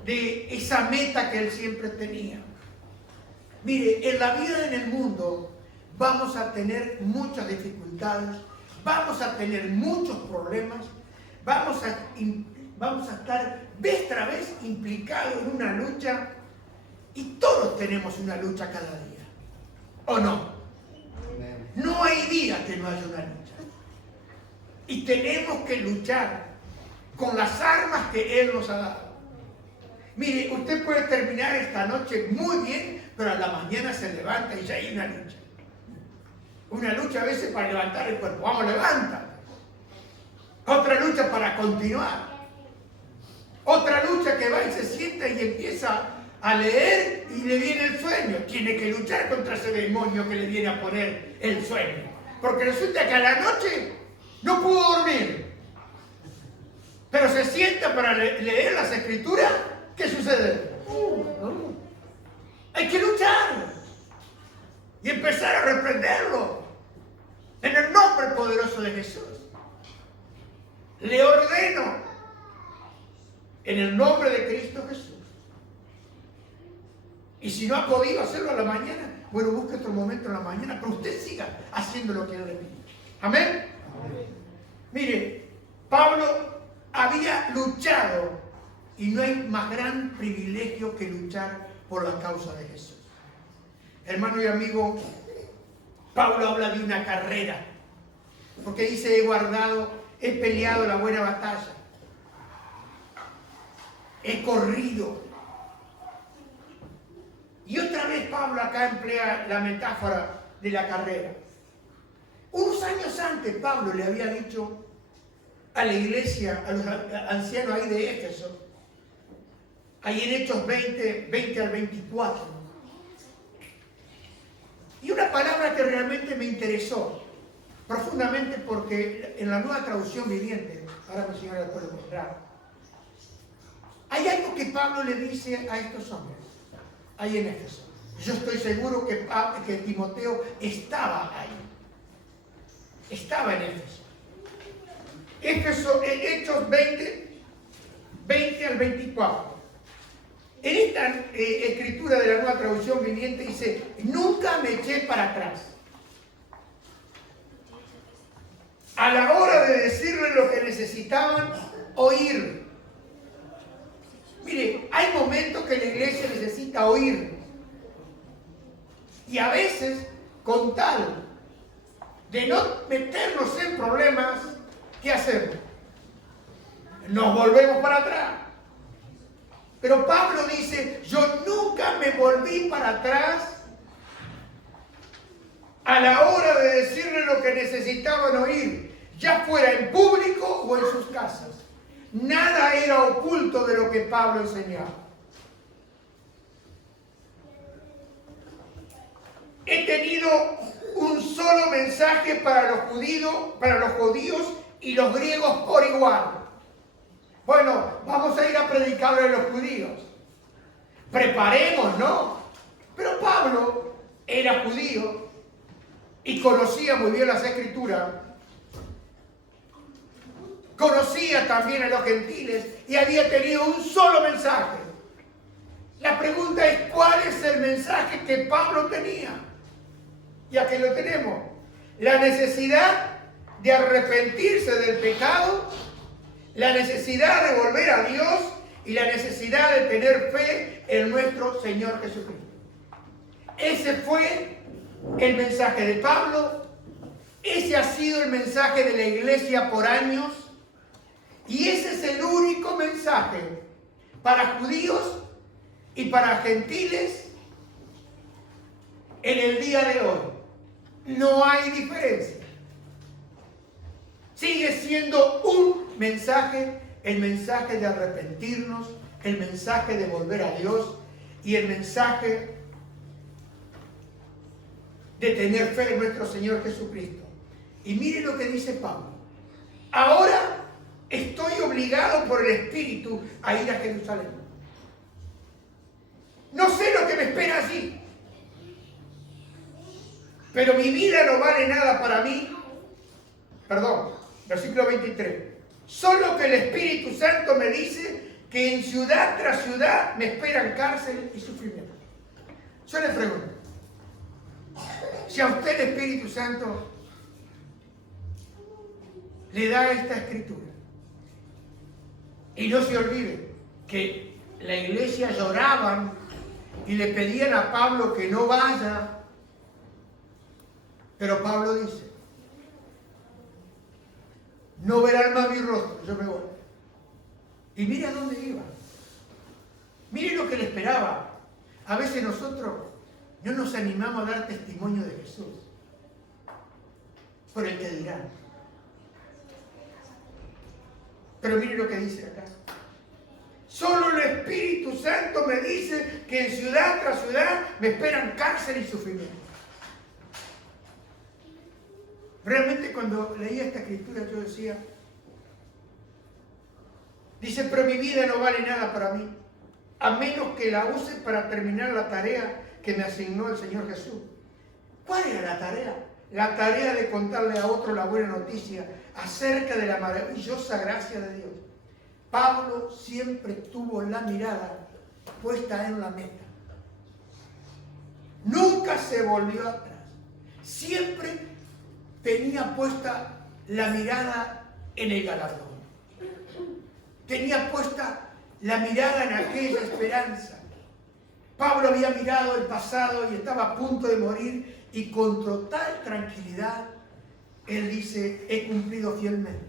de esa meta que él siempre tenía. Mire, en la vida en el mundo vamos a tener muchas dificultades, vamos a tener muchos problemas, vamos a estar vez tras vez implicados en una lucha, y todos tenemos una lucha cada día, ¿o no? No hay día que no haya una lucha. Y tenemos que luchar con las armas que Él nos ha dado. Mire, usted puede terminar esta noche muy bien, pero a la mañana se levanta y ya hay una lucha. Una lucha a veces para levantar el cuerpo. Vamos, levanta. Otra lucha para continuar. Otra lucha que va y se sienta y empieza a leer y le viene el sueño. Tiene que luchar contra ese demonio que le viene a poner el sueño. Porque resulta que a la noche no pudo dormir. Pero se sienta para leer las escrituras. ¿Qué sucede? Hay que luchar. Y empezar a reprenderlo. En el nombre poderoso de Jesús. Le ordeno. En el nombre de Cristo Jesús. Y si no ha podido hacerlo a la mañana, bueno, busque otro momento en la mañana, pero usted siga haciendo lo que Él le pide. ¿Amén? Amén. Mire, Pablo había luchado, y no hay más gran privilegio que luchar por la causa de Jesús. Hermano y amigo, Pablo habla de una carrera, porque dice, he peleado la buena batalla, he corrido. Y otra vez Pablo acá emplea la metáfora de la carrera. Unos años antes Pablo le había dicho a la iglesia, a los ancianos ahí de Éfeso, ahí en Hechos 20 al 24. Y una palabra que realmente me interesó profundamente, porque en la Nueva Traducción Viviente, ahora mi señora la puede mostrar, hay algo que Pablo le dice a estos hombres. Ahí en Éfeso. Yo estoy seguro que Timoteo estaba ahí. Estaba en Éfeso. Éfeso, en Hechos 20 al 24. En esta escritura de la Nueva Traducción Viviente dice, nunca me eché para atrás. A la hora de decirle lo que necesitaban oír. Mire, hay momentos que la iglesia necesita oír. Y a veces, con tal de no meternos en problemas, ¿qué hacemos? Nos volvemos para atrás. Pero Pablo dice, yo nunca me volví para atrás a la hora de decirle lo que necesitaban oír, ya fuera en público o en sus casas. Nada era oculto de lo que Pablo enseñaba. He tenido un solo mensaje para los judíos y los griegos por igual. Bueno, vamos a ir a predicarle a los judíos. Preparemos, ¿no? Pero Pablo era judío y conocía muy bien las escrituras. Conocía también a los gentiles y había tenido un solo mensaje. La pregunta es, ¿cuál es el mensaje que Pablo tenía? Y aquí lo tenemos. La necesidad de arrepentirse del pecado, la necesidad de volver a Dios y la necesidad de tener fe en nuestro Señor Jesucristo. Ese fue el mensaje de Pablo, ese ha sido el mensaje de la iglesia por años, y ese es el único mensaje para judíos y para gentiles en el día de hoy. No hay diferencia. Sigue siendo un mensaje, el mensaje de arrepentirnos, el mensaje de volver a Dios y el mensaje de tener fe en nuestro Señor Jesucristo. Y mire lo que dice Pablo. Ahora estoy obligado por el Espíritu a ir a Jerusalén. No sé lo que me espera allí, pero mi vida no vale nada para mí. Perdón, versículo 23. Solo que el Espíritu Santo me dice que en ciudad tras ciudad me esperan cárcel y sufrimiento. Yo le pregunto, si a usted el Espíritu Santo le da esta escritura, y no se olvide que la iglesia lloraban y le pedían a Pablo que no vaya, pero Pablo dice, no verán más mi rostro, yo me voy. Y mire a dónde iba. Mire lo que le esperaba. A veces nosotros no nos animamos a dar testimonio de Jesús por el que dirán. Pero mire lo que dice acá. Solo el Espíritu Santo me dice que en ciudad tras ciudad me esperan cárcel y sufrimiento. Realmente cuando leía esta escritura yo decía, dice, pero mi vida no vale nada para mí, a menos que la use para terminar la tarea que me asignó el Señor Jesús. ¿Cuál era la tarea? La tarea de contarle a otro la buena noticia acerca de la maravillosa gracia de Dios. Pablo siempre tuvo la mirada puesta en la meta. Nunca se volvió atrás. Siempre tenía puesta la mirada en el galardón. Tenía puesta la mirada en aquella esperanza. Pablo había mirado el pasado y estaba a punto de morir, y con total tranquilidad él dice, he cumplido fielmente.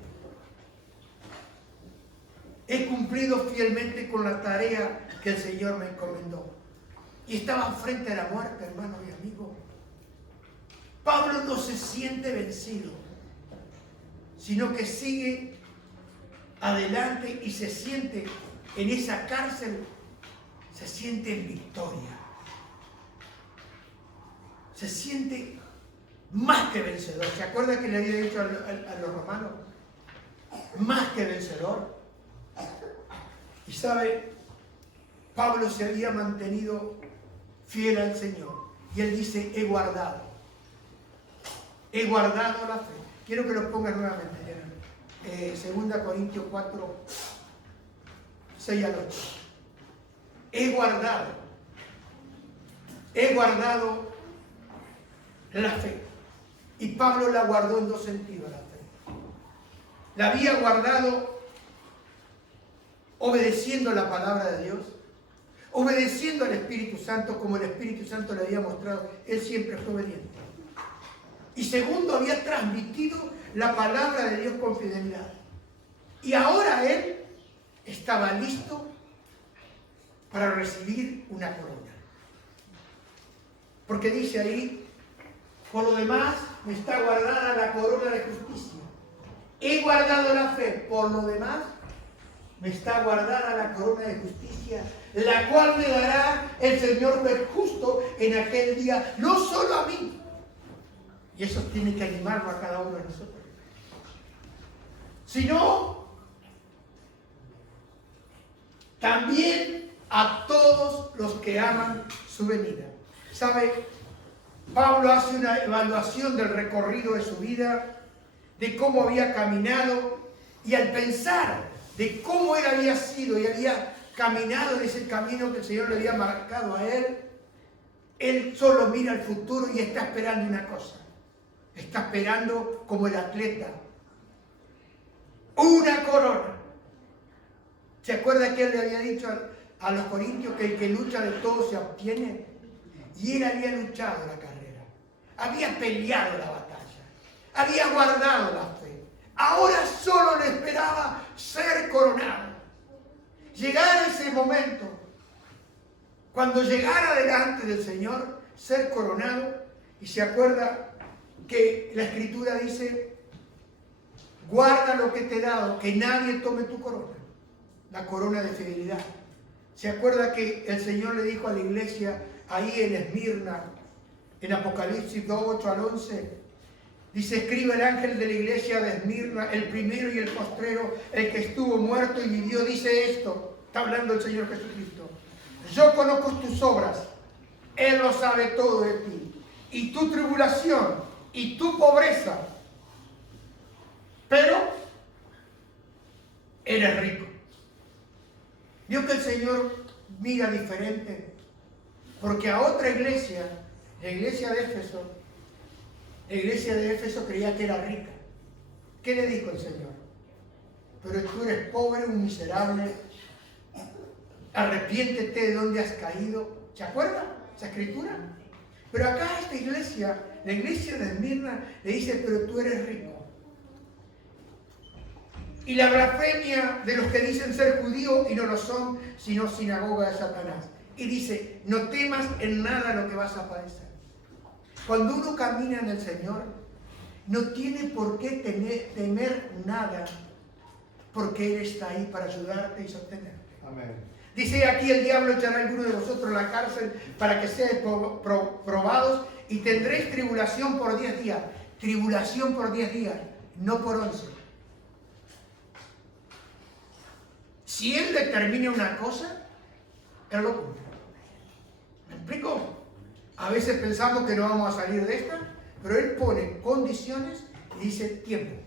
He cumplido fielmente con la tarea que el Señor me encomendó. Y estaba frente a la muerte, hermano y amigo. Pablo no se siente vencido, sino que sigue adelante y se siente en esa cárcel, se siente en victoria. Se siente más que vencedor. ¿Se acuerda que le había dicho a los romanos? Más que vencedor. Y sabe, Pablo se había mantenido fiel al Señor. Y él dice, he guardado la fe. Quiero que lo ponga nuevamente. 2 Corintios 4, 6 al 8. He guardado la fe. Y Pablo la guardó en dos sentidos, la fe. La había guardado obedeciendo la palabra de Dios, obedeciendo al Espíritu Santo como el Espíritu Santo le había mostrado. Él siempre fue obediente. Y segundo, había transmitido la palabra de Dios con fidelidad. Y ahora él estaba listo para recibir una corona. Porque dice ahí, por lo demás me está guardada la corona de justicia. He guardado la fe, por lo demás me está guardada la corona de justicia, la cual me dará el Señor del justo en aquel día, no solo a mí. Y eso tiene que animarlo a cada uno de nosotros. Sino también a todos los que aman su venida. ¿Sabe? Pablo hace una evaluación del recorrido de su vida, de cómo había caminado, y al pensar de cómo él había sido y había caminado en ese camino que el Señor le había marcado a él solo mira al futuro y está esperando una cosa. Está esperando como el atleta una corona. ¿Se acuerda que él le había dicho a los corintios que el que lucha de todo se obtiene? Y él había luchado la carrera, había peleado la batalla, había guardado la fe. Ahora solo le esperaba ser coronado. Llegar a ese momento, cuando llegara delante del Señor, ser coronado. Y se acuerda que la Escritura dice: guarda lo que te he dado, que nadie tome tu corona, la corona de fidelidad. ¿Se acuerda que el Señor le dijo a la iglesia ahí en Esmirna, en Apocalipsis 2, 8 al 11? Dice: escribe el ángel de la iglesia de Esmirna, el primero y el postrero, el que estuvo muerto y vivió, dice esto. Está hablando el Señor Jesucristo: yo conozco tus obras, Él lo sabe todo de ti, y tu tribulación, y tu pobreza, pero eres rico. Vio que el Señor mira diferente, porque a otra iglesia, la iglesia de Éfeso creía que era rica. ¿Qué le dijo el Señor? Pero tú eres pobre, un miserable, arrepiéntete de donde has caído. ¿Se acuerda esa escritura? Pero acá esta iglesia, la iglesia de Esmirna, le dice: pero tú eres rico. Y la blasfemia de los que dicen ser judíos y no lo son, sino sinagoga de Satanás. Y dice: no temas en nada lo que vas a padecer. Cuando uno camina en el Señor, no tiene por qué temer nada, porque Él está ahí para ayudarte y sostenerte. Amén. Dice aquí: el diablo echará a alguno de vosotros a la cárcel para que seáis probados, y tendréis tribulación por 10 días. Tribulación por 10 días, no por 11. Si Él determina una cosa, Él lo cumple. ¿Me explico? A veces pensamos que no vamos a salir de esta, pero Él pone condiciones y dice tiempo.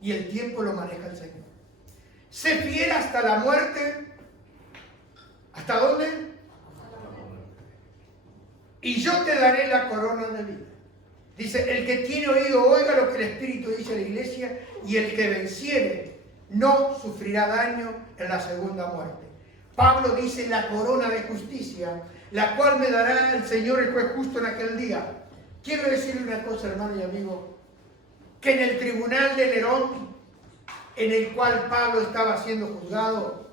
Y el tiempo lo maneja el Señor. Sé fiel hasta la muerte. ¿Hasta dónde? Y yo te daré la corona de vida. Dice: el que tiene oído, oiga lo que el Espíritu dice a la iglesia, y el que venciere no sufrirá daño en la segunda muerte. Pablo dice: la corona de justicia, la cual me dará el Señor, el juez justo, en aquel día. Quiero decirle una cosa, hermano y amigo, que en el tribunal de Nerón, en el cual Pablo estaba siendo juzgado,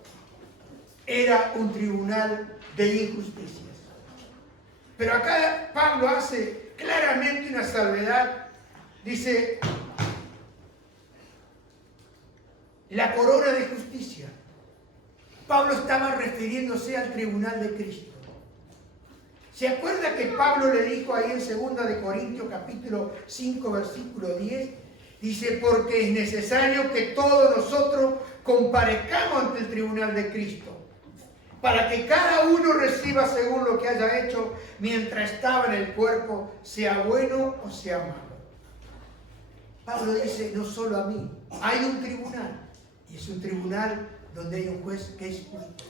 era un tribunal de injusticias. Pero acá Pablo hace claramente una salvedad. Dice: la corona de justicia. Pablo estaba refiriéndose al tribunal de Cristo. ¿Se acuerda que Pablo le dijo ahí en 2 de Corintios capítulo 5 versículo 10? Dice: porque es necesario que todos nosotros comparezcamos ante el tribunal de Cristo, para que cada uno reciba según lo que haya hecho mientras estaba en el cuerpo, sea bueno o sea malo. Pablo dice: no solo a mí, hay un tribunal, y es un tribunal donde hay un juez que es justo.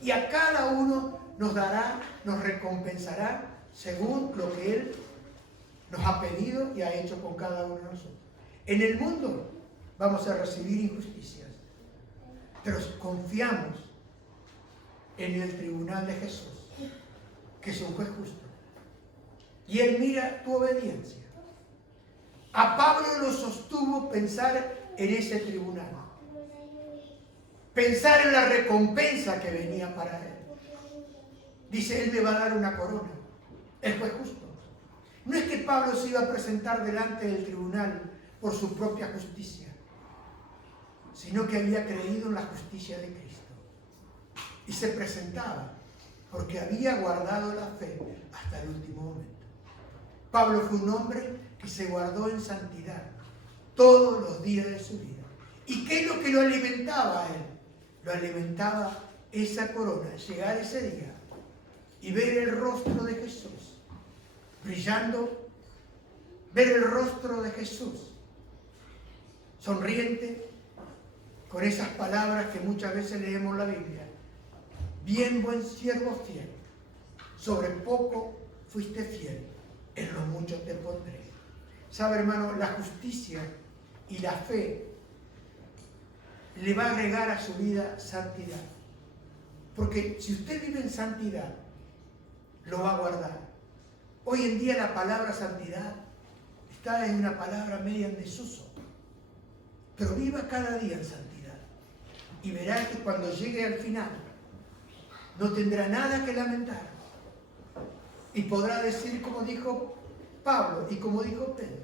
Y a cada uno nos dará, nos recompensará según lo que Él nos ha pedido y ha hecho con cada uno de nosotros. En el mundo vamos a recibir injusticias, pero confiamos en el tribunal de Jesús, que es un juez justo. Y Él mira tu obediencia. A Pablo lo sostuvo pensar en ese tribunal, pensar en la recompensa que venía para él. Dice: Él me va a dar una corona, el juez justo. No es que Pablo se iba a presentar delante del tribunal por su propia justicia, sino que había creído en la justicia de Cristo. Y se presentaba porque había guardado la fe hasta el último momento. Pablo fue un hombre que se guardó en santidad todos los días de su vida. ¿Y qué es lo que lo alimentaba a él? Lo alimentaba esa corona, llegar ese día y ver el rostro de Jesús brillando, ver el rostro de Jesús sonriente, con esas palabras que muchas veces leemos en la Biblia: bien, buen siervo fiel, sobre poco fuiste fiel, en lo mucho te pondré. ¿Sabe, hermano? La justicia y la fe le va a agregar a su vida santidad. Porque si usted vive en santidad, lo va a guardar. Hoy en día la palabra santidad está en una palabra media en desuso. Pero viva cada día en santidad. Y verá que cuando llegue al final, no tendrá nada que lamentar. Y podrá decir, como dijo Pablo y como dijo Pedro,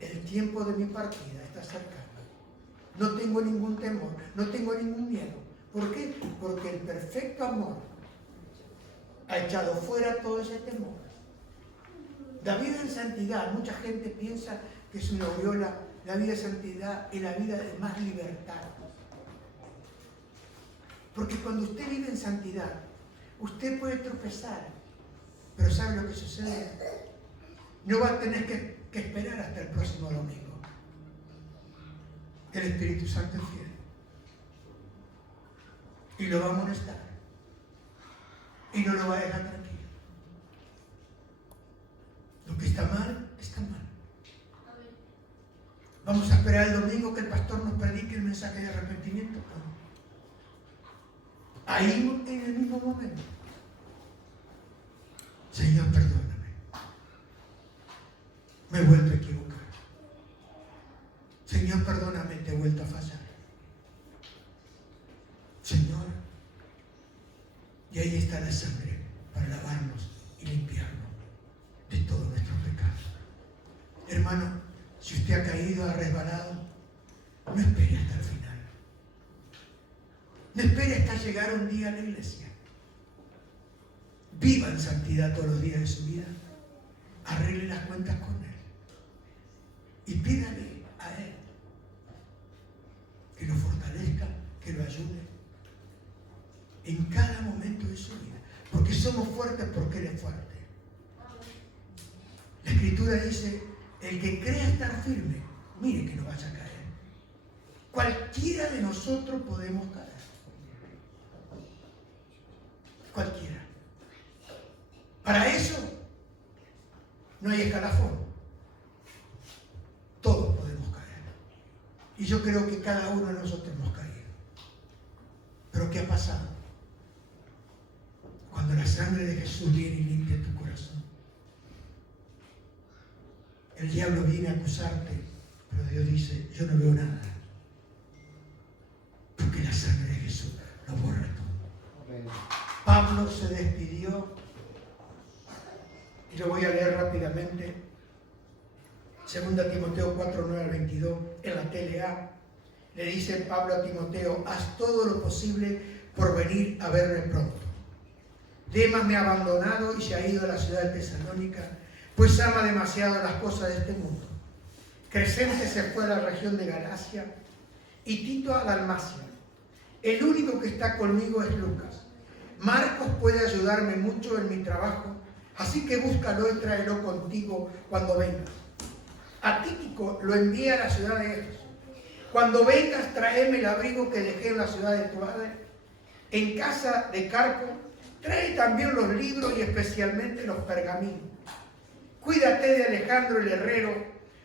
el tiempo de mi partida está cercano. No tengo ningún temor, no tengo ningún miedo. ¿Por qué? Porque el perfecto amor ha echado fuera todo ese temor. La vida en santidad, mucha gente piensa que es una aureola. La vida de santidad es la vida de más libertad. Porque cuando usted vive en santidad, usted puede tropezar, pero ¿sabe lo que sucede? No va a tener que esperar hasta el próximo domingo. El Espíritu Santo es fiel. Y lo va a amonestar. Y no lo va a dejar tranquilo. Lo que está mal, está mal. Vamos a esperar el domingo que el pastor nos predique el mensaje de arrepentimiento. Ahí, en el mismo momento. Señor, perdóname. Me he vuelto a equivocar. Señor, perdóname, te he vuelto a fallar. Señor, y ahí está la sangre para lavarnos y limpiarnos de todos nuestros pecados. Hermano, si usted ha caído, ha resbalado, no espere hasta el final. No espere hasta llegar un día a la iglesia. Viva en santidad todos los días de su vida. Arregle las cuentas con Él. Y pídale a Él que lo fortalezca, que lo ayude en cada momento de su vida. Porque somos fuertes porque Él es fuerte. La Escritura dice, el que crea estar firme, mire que no vaya a caer. Cualquiera de nosotros podemos caer. Cualquiera. Para eso no hay escalafón. Todos podemos caer. Y yo creo que cada uno de nosotros hemos caído. Pero ¿qué ha pasado? Cuando la sangre de Jesús viene y limpia tu corazón. El diablo viene a acusarte, pero Dios dice, yo no veo nada. Porque la sangre de Jesús lo borra todo. Amén. Pablo se despidió, y lo voy a leer rápidamente. 2 Timoteo 4, 9 al 22, en la TLA, le dice Pablo a Timoteo, haz todo lo posible por venir a verme pronto. Demas me ha abandonado y se ha ido a la ciudad de Tesalónica, pues ama demasiado las cosas de este mundo. Crescente se fue a la región de Galacia y Tito a Dalmacia. El único que está conmigo es Lucas. Marcos puede ayudarme mucho en mi trabajo, así que búscalo y tráelo contigo cuando vengas. A Tíquico lo envié a la ciudad de Éfeso. Cuando vengas, tráeme el abrigo que dejé en la ciudad de tu padre. En casa de Carpo, trae también los libros y especialmente los pergaminos. Cuídate de Alejandro el herrero,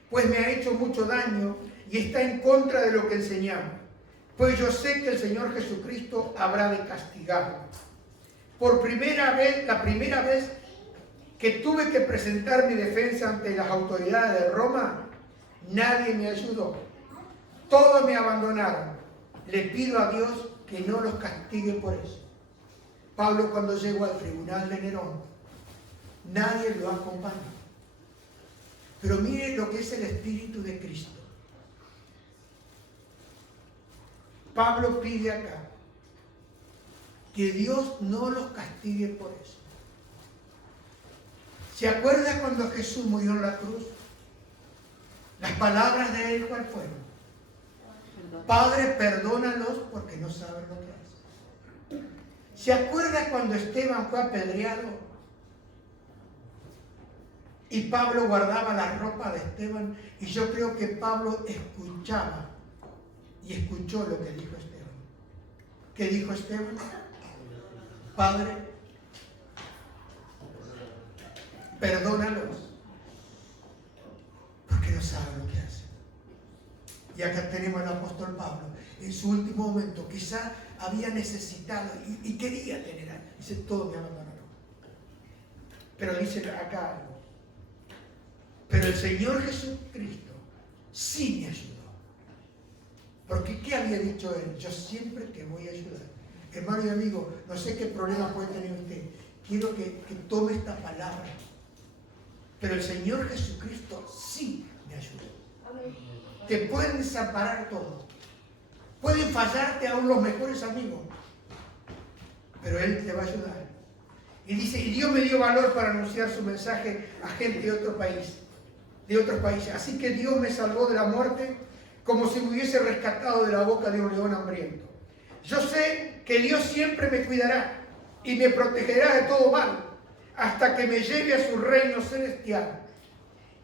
pues me ha hecho mucho daño y está en contra de lo que enseñamos. Pues yo sé que el Señor Jesucristo habrá de castigarlo. La primera vez que tuve que presentar mi defensa ante las autoridades de Roma, nadie me ayudó. Todos me abandonaron. Le pido a Dios que no los castigue por eso. Pablo, cuando llegó al tribunal de Nerón, nadie lo acompañó. Pero mire lo que es el Espíritu de Cristo. Pablo pide acá que Dios no los castigue por eso. ¿Se acuerda cuando Jesús murió en la cruz? Las palabras de él, ¿cuál fueron? Padre, perdónalos porque no saben lo que hacen. ¿Se acuerda cuando Esteban fue apedreado? Y Pablo guardaba la ropa de Esteban, y yo creo que Pablo escuchaba y escuchó lo que dijo Esteban. ¿Qué dijo Esteban? Padre, perdónalos porque no saben lo que hacen. Y acá tenemos al apóstol Pablo, en su último momento, quizá había necesitado y quería tener algo. Dice, todos me abandonaron. Pero dice acá algo. Pero el Señor Jesucristo sí me ayudó. Porque ¿qué había dicho él? Yo siempre te voy a ayudar. Hermano y amigo, no sé qué problema puede tener usted. Quiero que tome esta palabra. Pero el Señor Jesucristo sí me ayudó. Te pueden desamparar todo. Pueden fallarte aún los mejores amigos. Pero Él te va a ayudar. Y dice, y Dios me dio valor para anunciar su mensaje a gente de otro país, de otros países. Así que Dios me salvó de la muerte como si me hubiese rescatado de la boca de un león hambriento. Yo sé que Dios siempre me cuidará y me protegerá de todo mal hasta que me lleve a su reino celestial.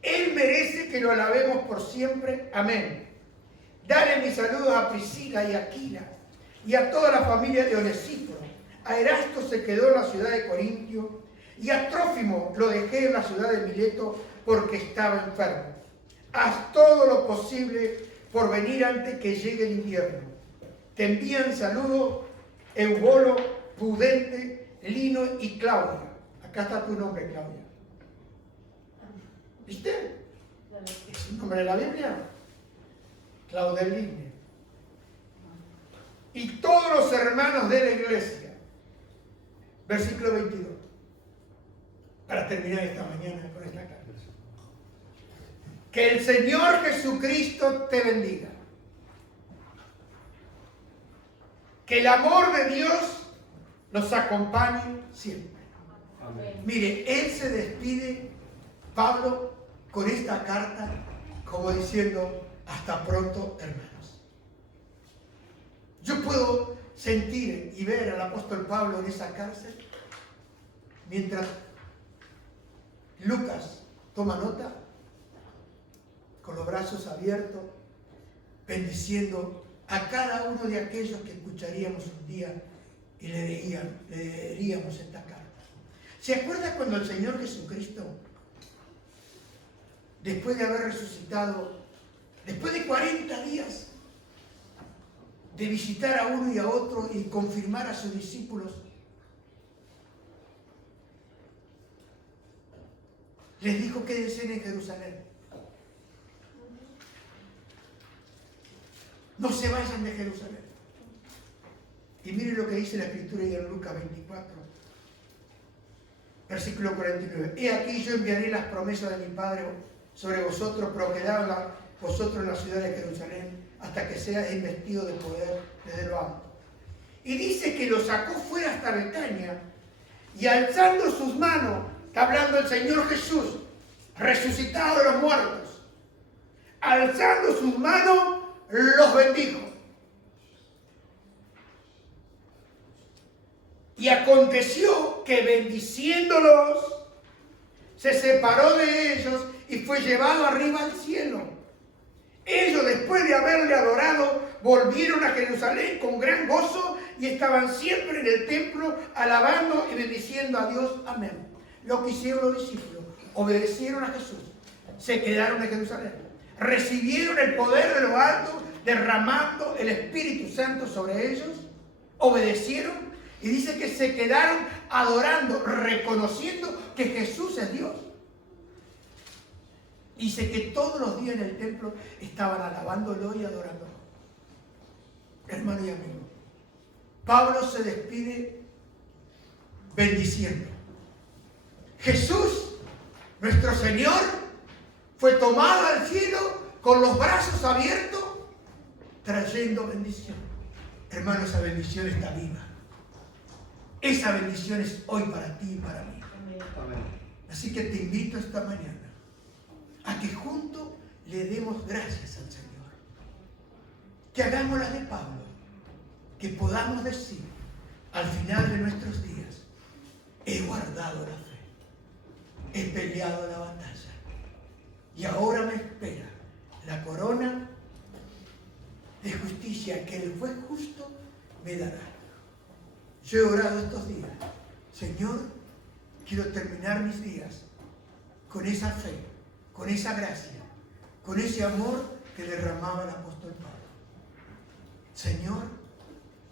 Él merece que lo alabemos por siempre. Amén. Dale mis saludos a Priscila y a Aquila y a toda la familia de Onesíforo. A Erasto se quedó en la ciudad de Corintio y a Trófimo lo dejé en la ciudad de Mileto porque estaba enfermo. Haz todo lo posible por venir antes que llegue el invierno. Te envían saludos Eubolo, Pudente, Lino y Claudia. Acá está tu nombre, Claudia. ¿Viste? ¿Es el nombre de la Biblia? Claudeline. Y todos los hermanos de la iglesia. Versículo 22. Para terminar esta mañana con esta carta. Que el Señor Jesucristo te bendiga. Que el amor de Dios nos acompañe siempre. Amén. Mire, Él se despide, Pablo, con esta carta, como diciendo, hasta pronto, hermanos. Yo puedo sentir y ver al apóstol Pablo en esa cárcel, mientras Lucas toma nota, con los brazos abiertos, bendiciendo a cada uno de aquellos que escucharíamos un día y leeríamos esta carta. ¿Se acuerda cuando el Señor Jesucristo, después de haber resucitado, después de 40 días de visitar a uno y a otro y confirmar a sus discípulos, les dijo que quédense en Jerusalén? No se vayan de Jerusalén. Y miren lo que dice la Escritura ahí en Lucas 24, versículo 49. He aquí yo enviaré las promesas de mi Padre sobre vosotros, pero quedad vosotros en la ciudad de Jerusalén hasta que seas investido de poder desde lo alto. Y dice que lo sacó fuera hasta Betania y alzando sus manos, está hablando el Señor Jesús, resucitado de los muertos, alzando sus manos, los bendijo. Y aconteció que bendiciéndolos, se separó de ellos y fue llevado arriba al cielo. Ellos, después de haberle adorado, volvieron a Jerusalén con gran gozo y estaban siempre en el templo alabando y bendiciendo a Dios. Amén. Lo que hicieron los discípulos, obedecieron a Jesús, se quedaron en Jerusalén. Recibieron el poder de lo alto, derramando el Espíritu Santo sobre ellos, obedecieron y dice que se quedaron adorando, reconociendo que Jesús es Dios. Dice que todos los días en el templo estaban alabándolo y adorándolo. Hermano y amigo, Pablo se despide bendiciendo. Jesús, nuestro Señor, fue tomado al cielo con los brazos abiertos, trayendo bendición. Hermano, esa bendición está viva. Esa bendición es hoy para ti y para mí. Amén. Así que te invito esta mañana a que juntos le demos gracias al Señor. Que hagamos las de Pablo. Que podamos decir al final de nuestros días, he guardado la fe, he peleado la batalla y ahora me espera la corona de justicia que el juez justo me dará. Yo he orado estos días, Señor, quiero terminar mis días con esa fe, con esa gracia, con ese amor que derramaba el apóstol Pablo. Señor,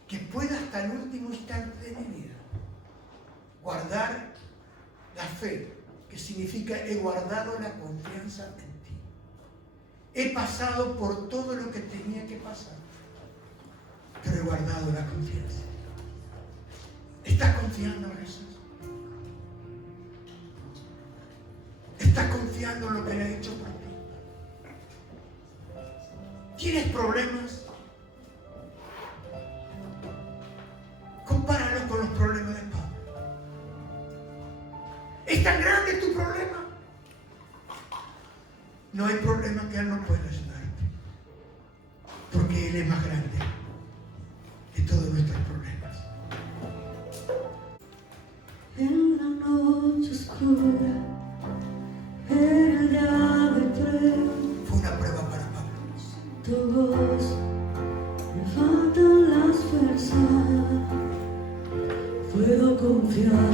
que pueda hasta el último instante de mi vida guardar la fe, que significa he guardado la confianza en ti. He pasado por todo lo que tenía que pasar, pero he guardado la confianza. ¿Estás confiando en Jesús? ¿Estás confiando en lo que le ha hecho por ti? ¿Tienes problemas? Compáralo con los problemas de Pablo. ¿Es tan grande tu problema? No hay problema que Él no pueda ayudarte, porque Él es más grande que todos nuestros problemas. En la noche oscura, en el día de prueba, fue una prueba para Pablo. Tu voz me faltan las fuerzas. Puedo confiar.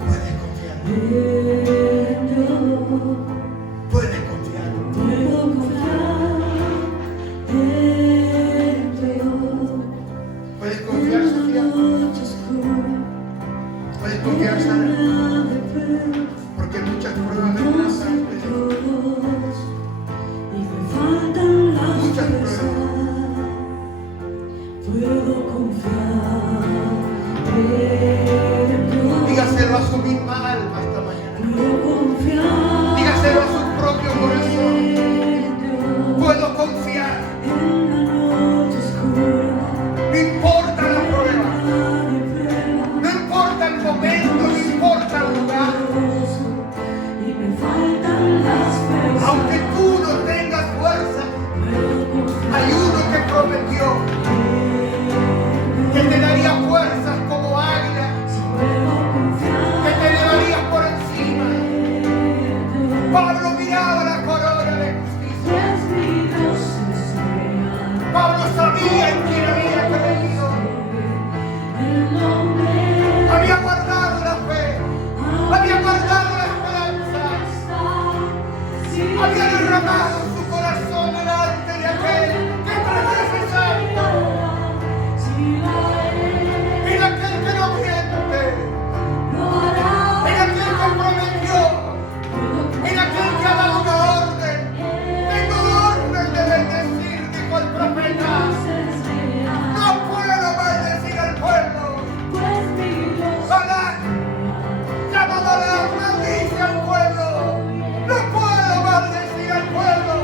Puedes confiar. En Dios. Puedes confiar. Puedo confiar en Dios. Puedes confiar, Sofía. Puedes confiar, Sara. Porque muchas pruebas vendrán a y me faltan las muchas fuerzas. Puedo confiar en Dios. Dígaselo a su misma alma esta mañana. Puedo confiar. Dígaselo a su propio corazón. Puedo confiar. En la noche oscura. No importa la prueba. No importa el momento, no importa el lugar. Y me faltan las fuerzas. Aunque tú no tengas fuerza, hay uno que prometió que te daría fuerzas como águila, que te elevarías por encima. Pablo miraba la corona de justicia. Pablo sabía en quién había creído. Había guardado la fe, había guardado la esperanza, había derramado su corazón delante de aquel que parece santo, en aquel que no miente, en aquel que prometió, en aquel que ha dado una orden. Tengo orden de bendecir, dijo el profeta. No puedo maldecir al pueblo. Balak, llama a Balak, maldice al pueblo. No puedo maldecir al pueblo.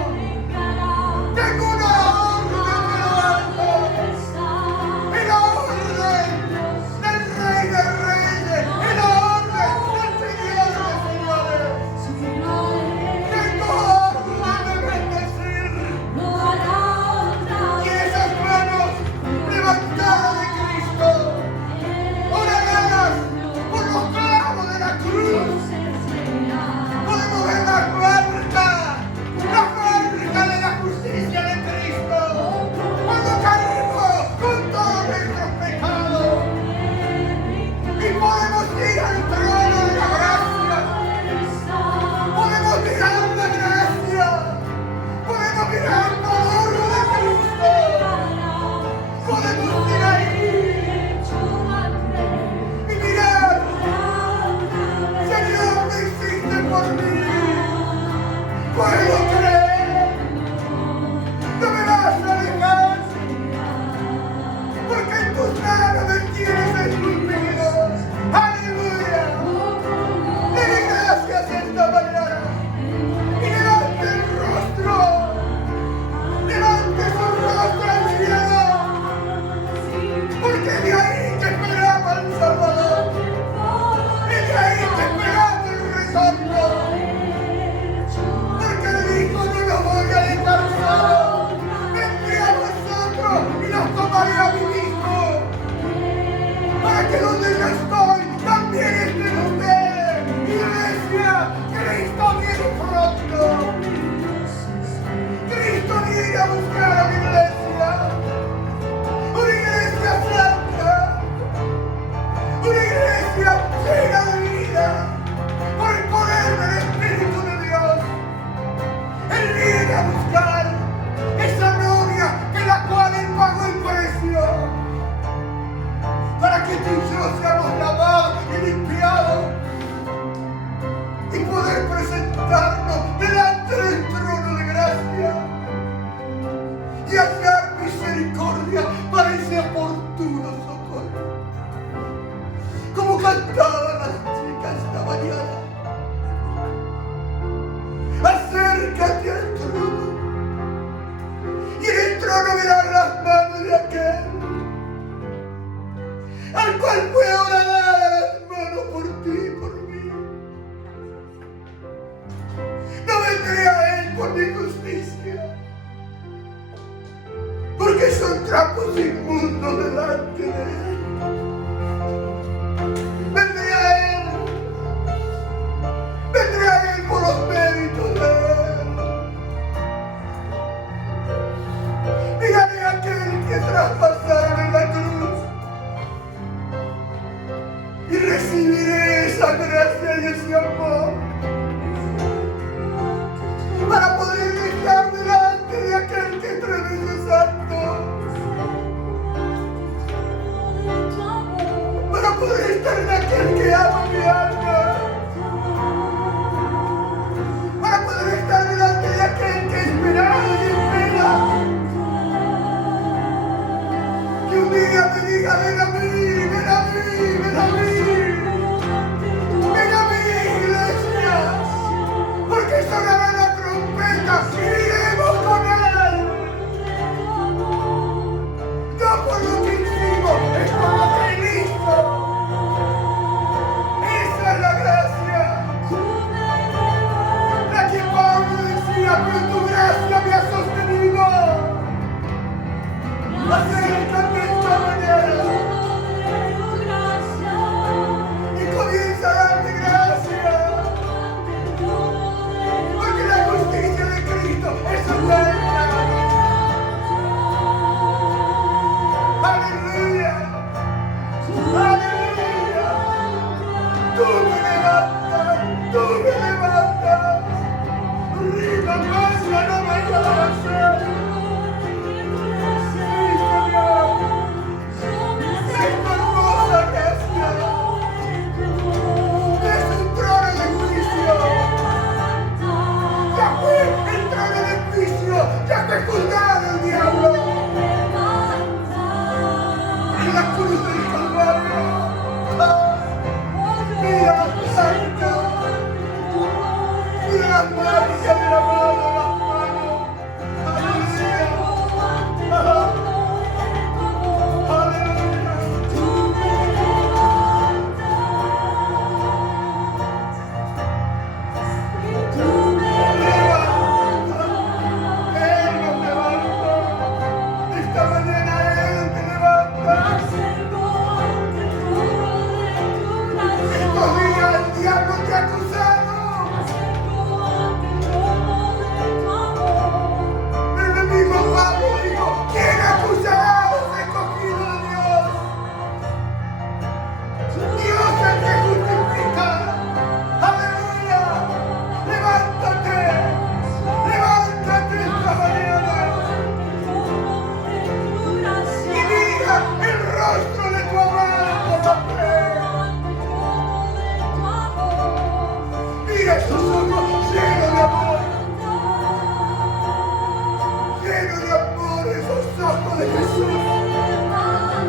de Jesús,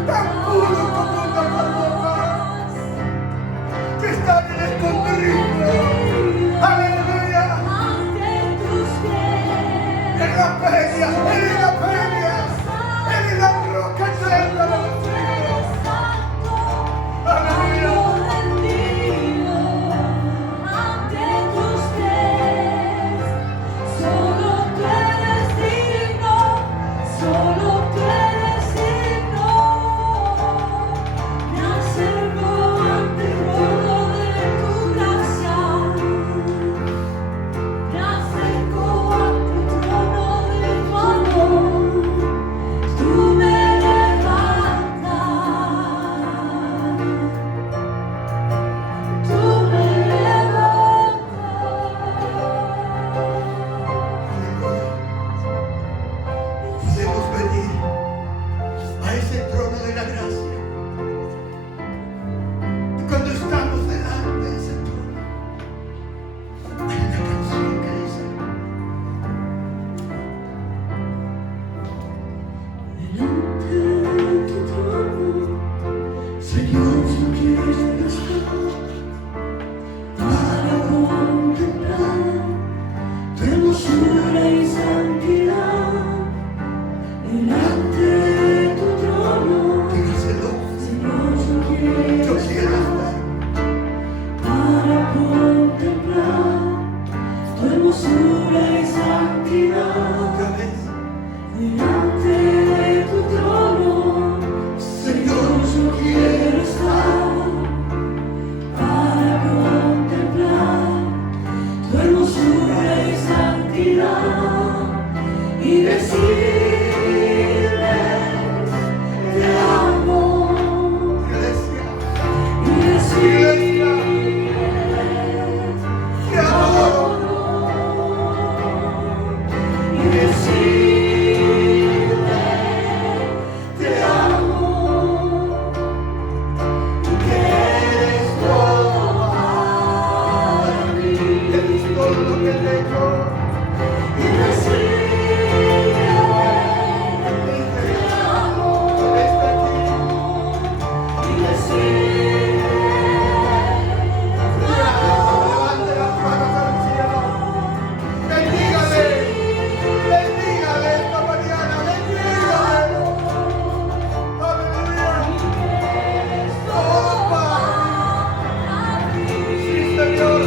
tan puro como una paloma, que está en el escondrijo. Aleluya. En la peña, Él es la peña, Él es la roca eterna de los siglos. Aleluya. Podemos venir a ese trono de la gracia. Y cuando estamos delante de ese trono, hay una canción que dice: delante de tu trono, Señor, yo quiero estar para contemplar tu hermosura y santidad. Delante de tu trono, dígaselo, Señor, yo yo quiero quiero estar. para contemplar tu hermosura y santidad. Otra vez, Delante de tu trono, Señor, yo quiero estar para contemplar tu hermosura y santidad y decirles te amo, iglesia, y decirles te adoro. y decirle te amo y que eres todo para mí Eres todo lo que tengo. y decirle te amo Está aquí. y decirle te amo. Levante las manos al cielo. Bendígale. Bendígale esta mañana. Bendígale. Aleluya. Todo para mí. Sí, Señor.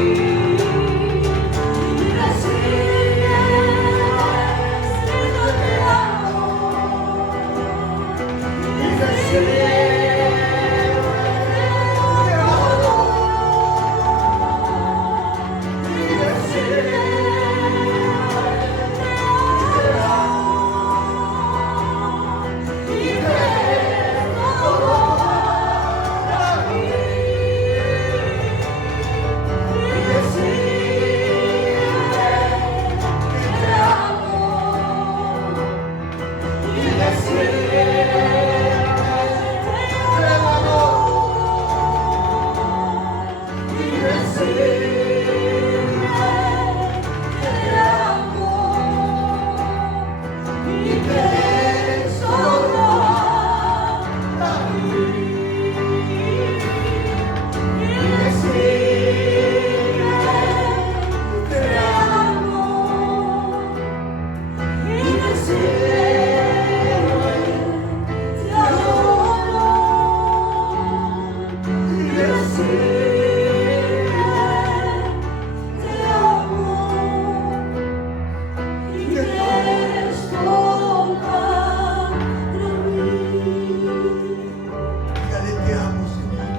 Dígale te amo, Señor.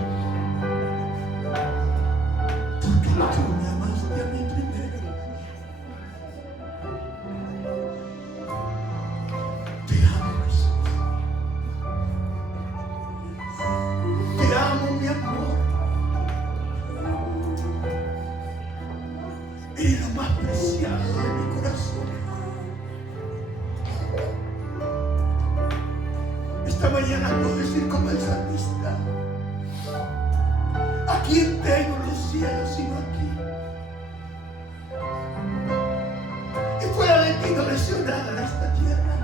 Porque tú me amaste a mí primero. Te amo, Jesús. Te amo, mi amor. Eres lo más preciado de mi corazón. Esta mañana puedo decir como el salmista: ¿a quién tengo en los cielos sino aquí? Y fuera de ti no deseo nada en esta tierra.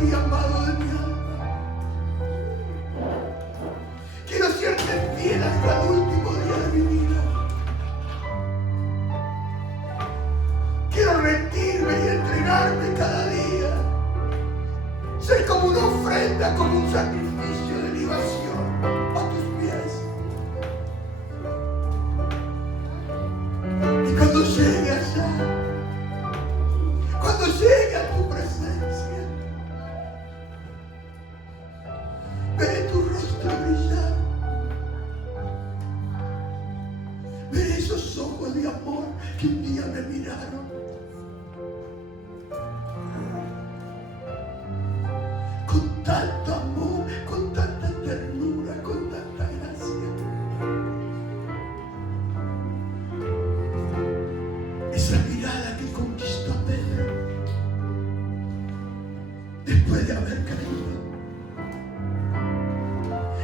ti, amado de mi alma. Quiero serte fiel hasta el último día de mi vida. Quiero rendirme y entregarme cada día. Ser como una ofrenda, como un sacrificio de libación a tus pies. Y cuando llegue allá, cuando llegue a tu presencia, veré tu rostro brillar. Veré esos ojos de amor que un día me miraron. Con tanto amor, con tanta ternura, con tanta gracia. Esa mirada que conquistó a Pedro después de haber caído.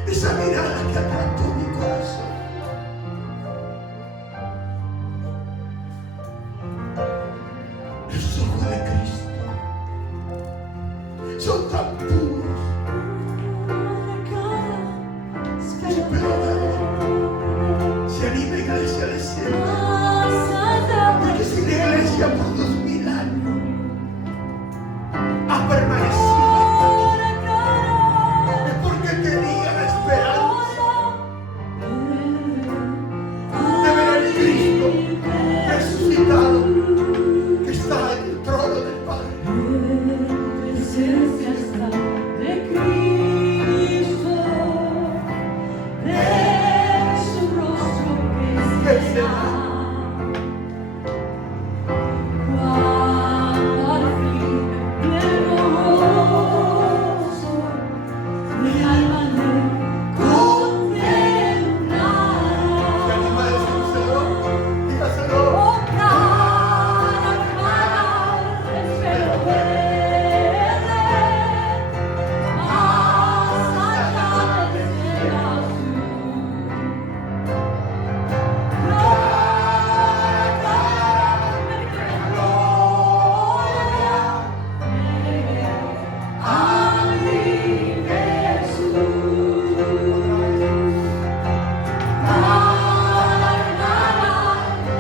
Esa mirada que atrapó mi corazón. Los ojos de Cristo son tan puros. Se anima, iglesia, a decir, porque si la iglesia por 2000 años ha permanecido hasta aquí, es porque tenía la esperanza de ver al Cristo resucitado que está en el trono del Padre. Presencia está de Cristo, de su rostro que será. Cuando al fin pleno gozo mi alma le contemplará. ¿Se anima a decírselo? Dígaselo. Oh, cara a cara espero verle, más allá del cielo azul. Cara a cara me gloria, a mi Jesús. Cara a cara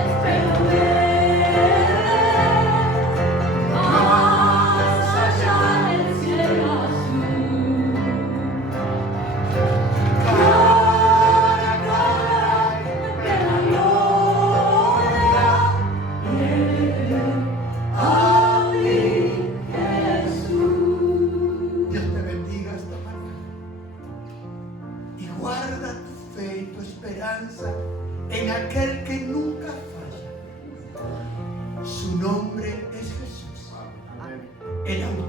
espero verle, más allá del cielo azul. Cara a cara me la gloria, a mi Jesús. Dios te bendiga esta mañana. Y guarda tu fe y tu esperanza en aquel que nunca falla. Su nombre es Jesús, el autor